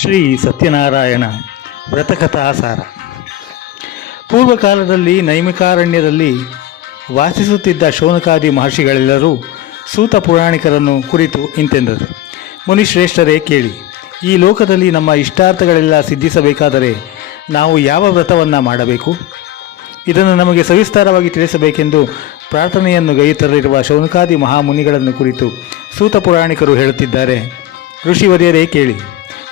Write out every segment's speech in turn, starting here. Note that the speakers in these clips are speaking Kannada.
ಶ್ರೀ ಸತ್ಯನಾರಾಯಣ ವ್ರತಕಥಾಸಾರ. ಪೂರ್ವಕಾಲದಲ್ಲಿ ನೈಮಿಕಾರಣ್ಯದಲ್ಲಿ ವಾಸಿಸುತ್ತಿದ್ದ ಶೌನಕಾದಿ ಮಹರ್ಷಿಗಳೆಲ್ಲರೂ ಸೂತ ಪುರಾಣಿಕರನ್ನು ಕುರಿತು ಇಂತೆಂದರು. ಮುನಿಶ್ರೇಷ್ಠರೇ ಕೇಳಿ, ಈ ಲೋಕದಲ್ಲಿ ನಮ್ಮ ಇಷ್ಟಾರ್ಥಗಳೆಲ್ಲ ಸಿದ್ಧಿಸಬೇಕಾದರೆ ನಾವು ಯಾವ ವ್ರತವನ್ನು ಮಾಡಬೇಕು? ಇದನ್ನು ನಮಗೆ ಸವಿಸ್ತಾರವಾಗಿ ತಿಳಿಸಬೇಕೆಂದು ಪ್ರಾರ್ಥನೆಯನ್ನು ಗೈಯುತ್ತಲಿರುವ ಶೌನಕಾದಿ ಮಹಾಮುನಿಗಳನ್ನು ಕುರಿತು ಸೂತ ಪುರಾಣಿಕರು ಹೇಳುತ್ತಿದ್ದಾರೆ. ಋಷಿವರ್ಯರೇ ಕೇಳಿ,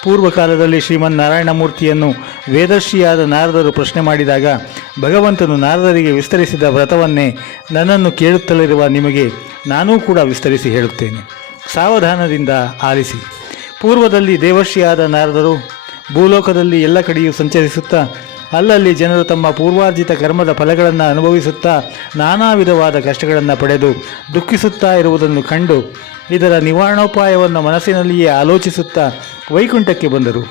ಪೂರ್ವಕಾಲದಲ್ಲಿ ಶ್ರೀಮನ್ನಾರಾಯಣ ಮೂರ್ತಿಯನ್ನು ವೇದರ್ಷಿಯಾದ ನಾರದರು ಪ್ರಶ್ನೆ ಮಾಡಿದಾಗ ಭಗವಂತನು ನಾರದರಿಗೆ ವಿಸ್ತರಿಸಿದ ವ್ರತವನ್ನೇ ನನ್ನನ್ನು ಕೇಳುತ್ತಲಿರುವ ನಿಮಗೆ ನಾನೂ ಕೂಡ ವಿಸ್ತರಿಸಿ ಹೇಳುತ್ತೇನೆ. ಸಾವಧಾನದಿಂದ ಆಲಿಸಿ. ಪೂರ್ವದಲ್ಲಿ ದೇವರ್ಷಿಯಾದ ನಾರದರು ಭೂಲೋಕದಲ್ಲಿ ಎಲ್ಲ ಕಡೆಯೂ ಸಂಚರಿಸುತ್ತಾ ಅಲ್ಲಲ್ಲಿ ಜನರು ತಮ್ಮ ಪೂರ್ವಾರ್ಜಿತ ಕರ್ಮದ ಫಲಗಳನ್ನು ಅನುಭವಿಸುತ್ತಾ ನಾನಾ ವಿಧವಾದ ಕಷ್ಟಗಳನ್ನು ಪಡೆದು ದುಃಖಿಸುತ್ತಾ ಇರುವುದನ್ನು ಕಂಡು ಇದರ ನಿವಾರಣೋಪಾಯವನ್ನು ಮನಸ್ಸಿನಲ್ಲಿಯೇ ಆಲೋಚಿಸುತ್ತಾ ವೈಕುಂಠಕ್ಕೆ ಬಂದರು.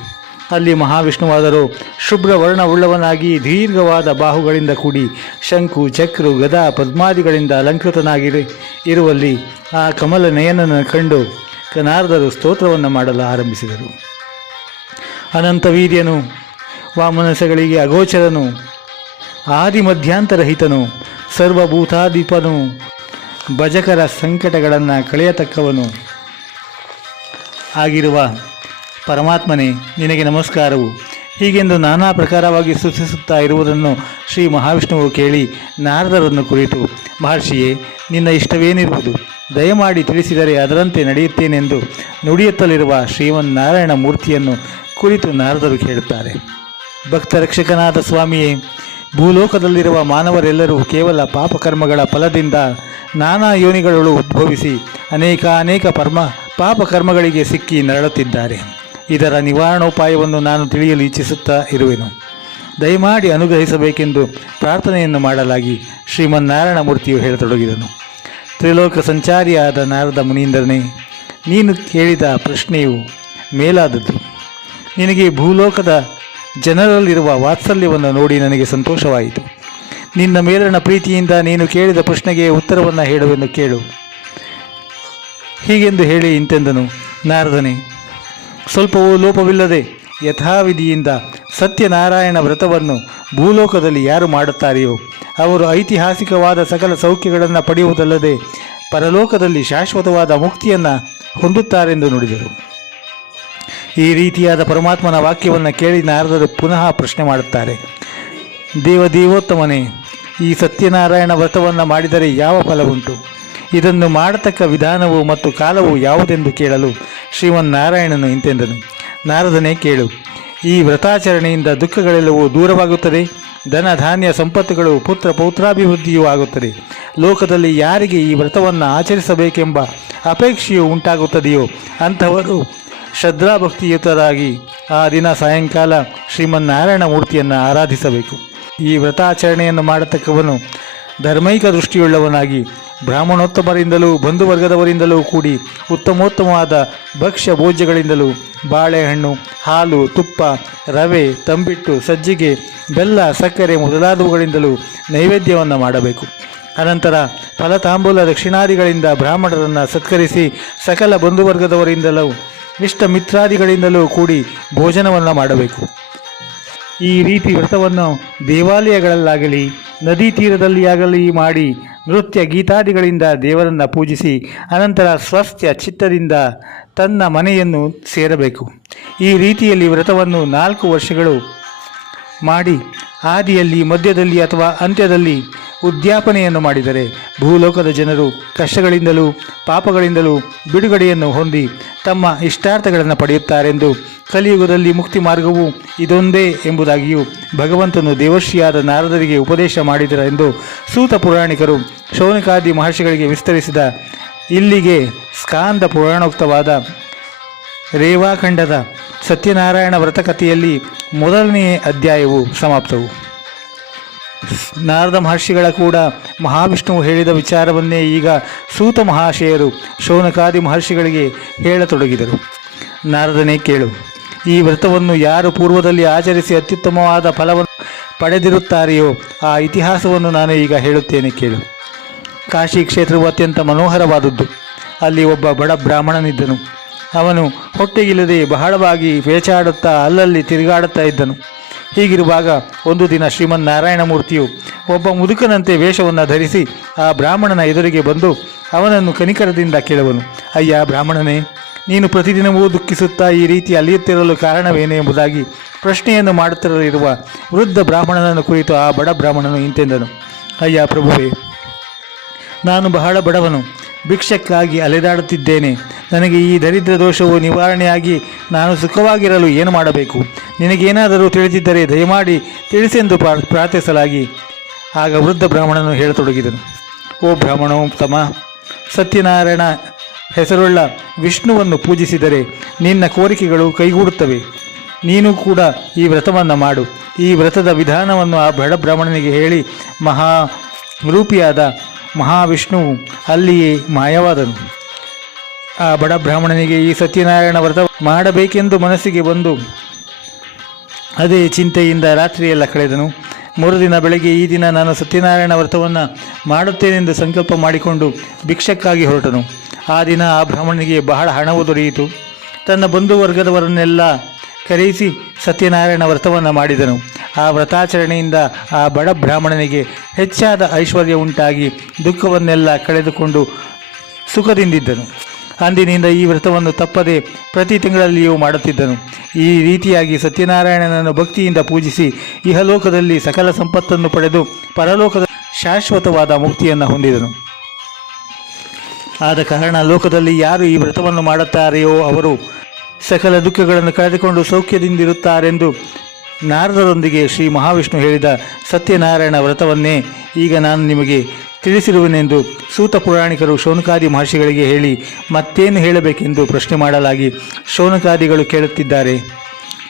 ಅಲ್ಲಿ ಮಹಾವಿಷ್ಣುವಾದರೂ ಶುಭ್ರ ವರ್ಣವುಳ್ಳವನಾಗಿ ದೀರ್ಘವಾದ ಬಾಹುಗಳಿಂದ ಕೂಡಿ ಶಂಕು, ಚಕ್ರು, ಗದಾ, ಪದ್ಮಾದಿಗಳಿಂದ ಅಲಂಕೃತನಾಗಿ ಇರುವಲ್ಲಿ ಆ ಕಮಲ ನಯನನ್ನು ಕಂಡು ನಾರದರು ಸ್ತೋತ್ರವನ್ನು ಮಾಡಲು ಆರಂಭಿಸಿದರು. ಅನಂತ ವೀರ್ಯನು, ವಾಮನಸಗಳಿಗೆ ಅಗೋಚರನು, ಆದಿ ಮಧ್ಯಾಂತರಹಿತನು, ಸರ್ವಭೂತಾಧಿಪನು, ಭಜಕರ ಸಂಕಟಗಳನ್ನು ಕಳೆಯತಕ್ಕವನು ಆಗಿರುವ ಪರಮಾತ್ಮನೇ, ನಿನಗೆ ನಮಸ್ಕಾರವು. ಹೀಗೆಂದು ನಾನಾ ಪ್ರಕಾರವಾಗಿ ಸ್ತುತಿಸುತ್ತಾ ಇರುವುದನ್ನು ಶ್ರೀ ಮಹಾವಿಷ್ಣುವು ಕೇಳಿ ನಾರದರನ್ನು ಕುರಿತು, ಮಹರ್ಷಿಯೇ, ನಿನ್ನ ಇಷ್ಟವೇನಿರುವುದು? ದಯಮಾಡಿ ತಿಳಿಸಿದರೆ ಅದರಂತೆ ನಡೆಯುತ್ತೇನೆಂದು ನುಡಿಯುತ್ತಲಿರುವ ಶ್ರೀಮನ್ನಾರಾಯಣ ಮೂರ್ತಿಯನ್ನು ಕುರಿತು ನಾರದರು ಕೇಳುತ್ತಾರೆ. ಭಕ್ತರಕ್ಷಕನಾದ ಸ್ವಾಮಿಯೇ, ಭೂಲೋಕದಲ್ಲಿರುವ ಮಾನವರೆಲ್ಲರೂ ಕೇವಲ ಪಾಪಕರ್ಮಗಳ ಫಲದಿಂದ ನಾನಾ ಯೋನಿಗಳು ಉದ್ಭವಿಸಿ ಅನೇಕ ಪಾಪಕರ್ಮಗಳಿಗೆ ಸಿಕ್ಕಿ ನರಳುತ್ತಿದ್ದಾರೆ. ಇದರ ನಿವಾರಣೋಪಾಯವನ್ನು ನಾನು ತಿಳಿಯಲು ಇಚ್ಛಿಸುತ್ತಾ ಇರುವೆನು. ದಯಮಾಡಿ ಅನುಗ್ರಹಿಸಬೇಕೆಂದು ಪ್ರಾರ್ಥನೆಯನ್ನು ಮಾಡಲಾಗಿ ಶ್ರೀಮನ್ನಾರಾಯಣ ಮೂರ್ತಿಯು ಹೇಳತೊಡಗಿದನು. ತ್ರಿಲೋಕ ಸಂಚಾರಿಯಾದ ನಾರದ ಮುನೀಂದ್ರನೇ, ನೀನು ಕೇಳಿದ ಪ್ರಶ್ನೆಯು ಮೇಲಾದದ್ದು. ನಿನಗೆ ಭೂಲೋಕದ ಜನರಲ್ಲಿರುವ ವಾತ್ಸಲ್ಯವನ್ನು ನೋಡಿ ನನಗೆ ಸಂತೋಷವಾಯಿತು. ನಿನ್ನ ಮೇಲಣ ಪ್ರೀತಿಯಿಂದ ನೀನು ಕೇಳಿದ ಪ್ರಶ್ನೆಗೆ ಉತ್ತರವನ್ನು ಹೇಳುವೆಂದು ಕೇಳು. ಹೀಗೆಂದು ಹೇಳಿ ಇಂತೆಂದನು. ನಾರದನೇ, ಸ್ವಲ್ಪವೂ ಲೋಪವಿಲ್ಲದೆ ಯಥಾವಿಧಿಯಿಂದ ಸತ್ಯನಾರಾಯಣ ವ್ರತವನ್ನು ಭೂಲೋಕದಲ್ಲಿ ಯಾರು ಮಾಡುತ್ತಾರೆಯೋ ಅವರು ಐತಿಹಾಸಿಕವಾದ ಸಕಲ ಸೌಖ್ಯಗಳನ್ನು ಪಡೆಯುವುದಲ್ಲದೆ ಪರಲೋಕದಲ್ಲಿ ಶಾಶ್ವತವಾದ ಮುಕ್ತಿಯನ್ನು ಹೊಂದುತ್ತಾರೆಂದು ನುಡಿದರು. ಈ ರೀತಿಯಾದ ಪರಮಾತ್ಮನ ವಾಕ್ಯವನ್ನು ಕೇಳಿ ನಾರದರು ಪುನಃ ಪ್ರಶ್ನೆ ಮಾಡುತ್ತಾರೆ. ದೇವೋತ್ತಮನೇ, ಈ ಸತ್ಯನಾರಾಯಣ ವ್ರತವನ್ನು ಮಾಡಿದರೆ ಯಾವ ಫಲವುಂಟು? ಇದನ್ನು ಮಾಡತಕ್ಕ ವಿಧಾನವು ಮತ್ತು ಕಾಲವು ಯಾವುದೆಂದು ಕೇಳಲು ಶ್ರೀಮನ್ನಾರಾಯಣನು ಇಂತೆಂದನು. ನಾರದನೇ ಕೇಳು, ಈ ವ್ರತಾಚರಣೆಯಿಂದ ದುಃಖಗಳೆಲ್ಲವೂ ದೂರವಾಗುತ್ತದೆ. ಧನ ಧಾನ್ಯ ಸಂಪತ್ತುಗಳು, ಪುತ್ರ ಪೌತ್ರಾಭಿವೃದ್ಧಿಯೂ ಆಗುತ್ತದೆ. ಲೋಕದಲ್ಲಿ ಯಾರಿಗೆ ಈ ವ್ರತವನ್ನು ಆಚರಿಸಬೇಕೆಂಬ ಅಪೇಕ್ಷೆಯು ಉಂಟಾಗುತ್ತದೆಯೋ ಅಂಥವರು ಶ್ರದ್ಧಾಭಕ್ತಿಯುತರಾಗಿ ಆ ದಿನ ಸಾಯಂಕಾಲ ಶ್ರೀಮನ್ನಾರಾಯಣ ಮೂರ್ತಿಯನ್ನು ಆರಾಧಿಸಬೇಕು. ಈ ವ್ರತಾಚರಣೆಯನ್ನು ಮಾಡತಕ್ಕವನು ಧರ್ಮೈಕ ದೃಷ್ಟಿಯುಳ್ಳವನಾಗಿ ಬ್ರಾಹ್ಮಣೋತ್ತಮರಿಂದಲೂ ಬಂಧುವರ್ಗದವರಿಂದಲೂ ಕೂಡಿ ಉತ್ತಮೋತ್ತಮವಾದ ಭಕ್ಷ್ಯ ಭೋಜ್ಯಗಳಿಂದಲೂ ಬಾಳೆಹಣ್ಣು, ಹಾಲು, ತುಪ್ಪ, ರವೆ, ತಂಬಿಟ್ಟು, ಸಜ್ಜಿಗೆ, ಬೆಲ್ಲ, ಸಕ್ಕರೆ ಮೊದಲಾದವುಗಳಿಂದಲೂ ನೈವೇದ್ಯವನ್ನು ಮಾಡಬೇಕು. ಅನಂತರ ಫಲತಾಂಬೂಲ ದಕ್ಷಿಣಾದಿಗಳಿಂದ ಬ್ರಾಹ್ಮಣರನ್ನು ಸತ್ಕರಿಸಿ ಸಕಲ ಬಂಧುವರ್ಗದವರಿಂದಲೂ ಇಷ್ಟ ಮಿತ್ರಾದಿಗಳಿಂದಲೂ ಕೂಡಿ ಭೋಜನವನ್ನು ಮಾಡಬೇಕು. ಈ ರೀತಿ ವ್ರತವನ್ನು ದೇವಾಲಯಗಳಲ್ಲಾಗಲಿ ನದಿ ತೀರದಲ್ಲಿಯಾಗಲಿ ಮಾಡಿ ನೃತ್ಯ ಗೀತಾದಿಗಳಿಂದ ದೇವರನ್ನು ಪೂಜಿಸಿ ಅನಂತರ ಸ್ವಸ್ಥ ಚಿತ್ತದಿಂದ ತನ್ನ ಮನೆಯನ್ನು ಸೇರಬೇಕು. ಈ ರೀತಿಯಲ್ಲಿ ವ್ರತವನ್ನು 4 ವರ್ಷಗಳು ಮಾಡಿ ಆದಿಯಲ್ಲಿ, ಮಧ್ಯದಲ್ಲಿ ಅಥವಾ ಅಂತ್ಯದಲ್ಲಿ ಉದ್ಯಾಪನೆಯನ್ನು ಮಾಡಿದರೆ ಭೂಲೋಕದ ಜನರು ಕಷ್ಟಗಳಿಂದಲೂ ಪಾಪಗಳಿಂದಲೂ ಬಿಡುಗಡೆಯನ್ನು ಹೊಂದಿ ತಮ್ಮ ಇಷ್ಟಾರ್ಥಗಳನ್ನು ಪಡೆಯುತ್ತಾರೆಂದು, ಕಲಿಯುಗದಲ್ಲಿ ಮುಕ್ತಿ ಮಾರ್ಗವು ಇದೊಂದೇ ಎಂಬುದಾಗಿಯೂ ಭಗವಂತನು ದೇವರ್ಷಿಯಾದ ನಾರದರಿಗೆ ಉಪದೇಶ ಮಾಡಿದರೆಂದು ಸೂತ ಪುರಾಣಿಕರು ಶೌನಕಾದಿ ಮಹರ್ಷಿಗಳಿಗೆ ವಿಸ್ತರಿಸಿದ ಇಲ್ಲಿಗೆ ಸ್ಕಾಂದ ಪುರಾಣೋಕ್ತವಾದ ರೇವಾಖಂಡದ ಸತ್ಯನಾರಾಯಣ ವ್ರತಕಥೆಯಲ್ಲಿ 1ನೇ ಅಧ್ಯಾಯವು ಸಮಾಪ್ತವು. ನಾರದ ಮಹರ್ಷಿಗಳ ಕೂಡ ಮಹಾವಿಷ್ಣುವು ಹೇಳಿದ ವಿಚಾರವನ್ನೇ ಈಗ ಸೂತ ಮಹಾಶಯರು ಶೌನಕಾದಿ ಮಹರ್ಷಿಗಳಿಗೆ ಹೇಳತೊಡಗಿದರು. ನಾರದನೇ ಕೇಳು, ಈ ವ್ರತವನ್ನು ಯಾರು ಪೂರ್ವದಲ್ಲಿ ಆಚರಿಸಿ ಅತ್ಯುತ್ತಮವಾದ ಫಲವನ್ನು ಪಡೆದಿರುತ್ತಾರೆಯೋ ಆ ಇತಿಹಾಸವನ್ನು ನಾನು ಈಗ ಹೇಳುತ್ತೇನೆ ಕೇಳು. ಕಾಶಿ ಕ್ಷೇತ್ರವು ಅತ್ಯಂತ ಮನೋಹರವಾದದ್ದು. ಅಲ್ಲಿ ಒಬ್ಬ ಬಡ ಬ್ರಾಹ್ಮಣನಿದ್ದನು. ಅವನು ಹೊಟ್ಟೆಗಿಲ್ಲದೆ ಬಹಳವಾಗಿ ಪೇಚಾಡುತ್ತಾ ಅಲ್ಲಲ್ಲಿ ತಿರುಗಾಡುತ್ತಾ ಇದ್ದನು. ಹೀಗಿರುವಾಗ ಒಂದು ದಿನ ಶ್ರೀಮನ್ನಾರಾಯಣಮೂರ್ತಿಯು ಒಬ್ಬ ಮುದುಕನಂತೆ ವೇಷವನ್ನು ಧರಿಸಿ ಆ ಬ್ರಾಹ್ಮಣನ ಎದುರಿಗೆ ಬಂದು ಅವನನ್ನು ಕನಿಕರದಿಂದ ಕೇಳುವನು. ಅಯ್ಯ ಬ್ರಾಹ್ಮಣನೇ, ನೀನು ಪ್ರತಿದಿನವೂ ದುಃಖಿಸುತ್ತಾ ಈ ರೀತಿ ಅಲಿಯುತ್ತಿರಲು ಕಾರಣವೇನು ಎಂಬುದಾಗಿ ಪ್ರಶ್ನೆಯನ್ನು ಮಾಡುತ್ತಿರಲಿರುವ ವೃದ್ಧ ಬ್ರಾಹ್ಮಣನನ್ನು ಕುರಿತು ಆ ಬಡ ಬ್ರಾಹ್ಮಣನು ಇಂತೆಂದನು. ಅಯ್ಯ ಪ್ರಭುವೇ, ನಾನು ಬಹಳ ಬಡವನು, ಭಿಕ್ಷಕ್ಕಾಗಿ ಅಲೆದಾಡುತ್ತಿದ್ದೇನೆ. ನನಗೆ ಈ ದರಿದ್ರ ದೋಷವು ನಿವಾರಣೆಯಾಗಿ ನಾನು ಸುಖವಾಗಿರಲು ಏನು ಮಾಡಬೇಕು? ನಿನಗೇನಾದರೂ ತಿಳಿದಿದ್ದರೆ ದಯಮಾಡಿ ತಿಳಿಸೆಂದು ಪ್ರಾರ್ಥಿಸಲಾಗಿ ಆಗ ವೃದ್ಧ ಬ್ರಾಹ್ಮಣನು ಹೇಳತೊಡಗಿದನು. ಓ ಬ್ರಾಹ್ಮಣೋತ್ತಮ, ಸತ್ಯನಾರಾಯಣ ಹೆಸರುಳ್ಳ ವಿಷ್ಣುವನ್ನು ಪೂಜಿಸಿದರೆ ನಿನ್ನ ಕೋರಿಕೆಗಳು ಕೈಗೂಡುತ್ತವೆ. ನೀನು ಕೂಡ ಈ ವ್ರತವನ್ನು ಮಾಡು. ಈ ವ್ರತದ ವಿಧಾನವನ್ನು ಆ ಬಡ ಬ್ರಾಹ್ಮಣನಿಗೆ ಹೇಳಿ ಮಹಾರೂಪಿಯಾದ ಮಹಾವಿಷ್ಣುವು ಅಲ್ಲಿಯೇ ಮಾಯವಾದನು. ಆ ಬಡ ಬ್ರಾಹ್ಮಣನಿಗೆ ಈ ಸತ್ಯನಾರಾಯಣ ವ್ರತ ಮಾಡಬೇಕೆಂದು ಮನಸ್ಸಿಗೆ ಬಂದು ಅದೇ ಚಿಂತೆಯಿಂದ ರಾತ್ರಿಯೆಲ್ಲ ಕಳೆದನು. ಮರುದಿನ ಬೆಳಗ್ಗೆ ಈ ದಿನ ನಾನು ಸತ್ಯನಾರಾಯಣ ವ್ರತವನ್ನು ಮಾಡುತ್ತೇನೆಂದು ಸಂಕಲ್ಪ ಮಾಡಿಕೊಂಡು ಭಿಕ್ಷಕ್ಕಾಗಿ ಹೊರಟನು. ಆ ದಿನ ಆ ಬ್ರಾಹ್ಮಣನಿಗೆ ಬಹಳ ಹಣವು ದೊರೆಯಿತು. ತನ್ನ ಬಂಧುವರ್ಗದವರನ್ನೆಲ್ಲ ಕರೆಯಿಸಿ ಸತ್ಯನಾರಾಯಣ ವ್ರತವನ್ನು ಮಾಡಿದನು. ಆ ವ್ರತಾಚರಣೆಯಿಂದ ಆ ಬಡ ಬ್ರಾಹ್ಮಣನಿಗೆ ಹೆಚ್ಚಾದ ಐಶ್ವರ್ಯ ಉಂಟಾಗಿ ದುಃಖವನ್ನೆಲ್ಲ ಕಳೆದುಕೊಂಡು ಸುಖದಿಂದಿದ್ದನು. ಅಂದಿನಿಂದ ಈ ವ್ರತವನ್ನು ತಪ್ಪದೆ ಪ್ರತಿ ತಿಂಗಳಲ್ಲಿಯೂ ಮಾಡುತ್ತಿದ್ದನು. ಈ ರೀತಿಯಾಗಿ ಸತ್ಯನಾರಾಯಣನನ್ನು ಭಕ್ತಿಯಿಂದ ಪೂಜಿಸಿ ಇಹಲೋಕದಲ್ಲಿ ಸಕಲ ಸಂಪತ್ತನ್ನು ಪಡೆದು ಪರಲೋಕದ ಶಾಶ್ವತವಾದ ಮುಕ್ತಿಯನ್ನು ಹೊಂದಿದನು. ಆದ ಕಾರಣ ಲೋಕದಲ್ಲಿ ಯಾರು ಈ ವ್ರತವನ್ನು ಮಾಡುತ್ತಾರೆಯೋ ಅವರು ಸಕಲ ದುಃಖಗಳನ್ನು ಕಳೆದುಕೊಂಡು ಸೌಖ್ಯದಿಂದಿರುತ್ತಾರೆಂದು ನಾರದರೊಂದಿಗೆ ಶ್ರೀ ಮಹಾವಿಷ್ಣು ಹೇಳಿದ ಸತ್ಯನಾರಾಯಣ ವ್ರತವನ್ನೇ ಈಗ ನಾನು ನಿಮಗೆ ತಿಳಿಸಿರುವೆನೆಂದು ಸೂತ ಪುರಾಣಿಕರು ಶೌನಕಾದಿ ಮಹರ್ಷಿಗಳಿಗೆ ಹೇಳಿ ಮತ್ತೇನು ಹೇಳಬೇಕೆಂದು ಪ್ರಶ್ನೆ ಮಾಡಲಾಗಿ ಶೌನಕಾದಿಗಳು ಕೇಳುತ್ತಿದ್ದಾರೆ.